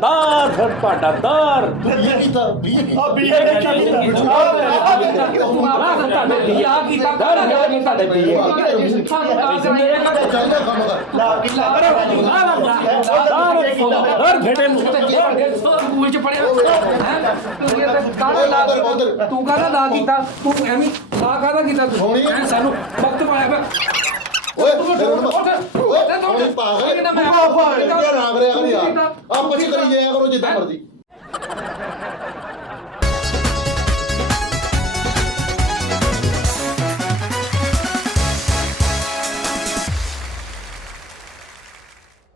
ਦਾਰ ਫਿਰ ਪਾਟਾ ਦਾਰ ਇਹ ਕੀਤਾ ਆ ਬੀਏ ਚੱਲਦਾ ਕੰਮ ਦਾ ਸਕੂਲ 'ਚ ਪੜਿਆ ਤੂੰ ਕਾਹਦਾ ਲਾ ਕੀਤਾ? ਤੂੰ ਐਵੇਂ ਲਾ ਕਾਹਦਾ ਕੀਤਾ ਤੂੰ? ਸਾਨੂੰ ਵਕਤ ਪਾਇਆ ਪਿਆ। ਓਏ ਓਏ ਪਾਗਲ ਰਾਗ ਰਿਹਾ ਕਰੀ ਆਪਸ ਚ ਕਰੀ ਜਾਇਆ ਕਰੋ ਜਿੱਦਾਂ ਮਰਜ਼ੀ।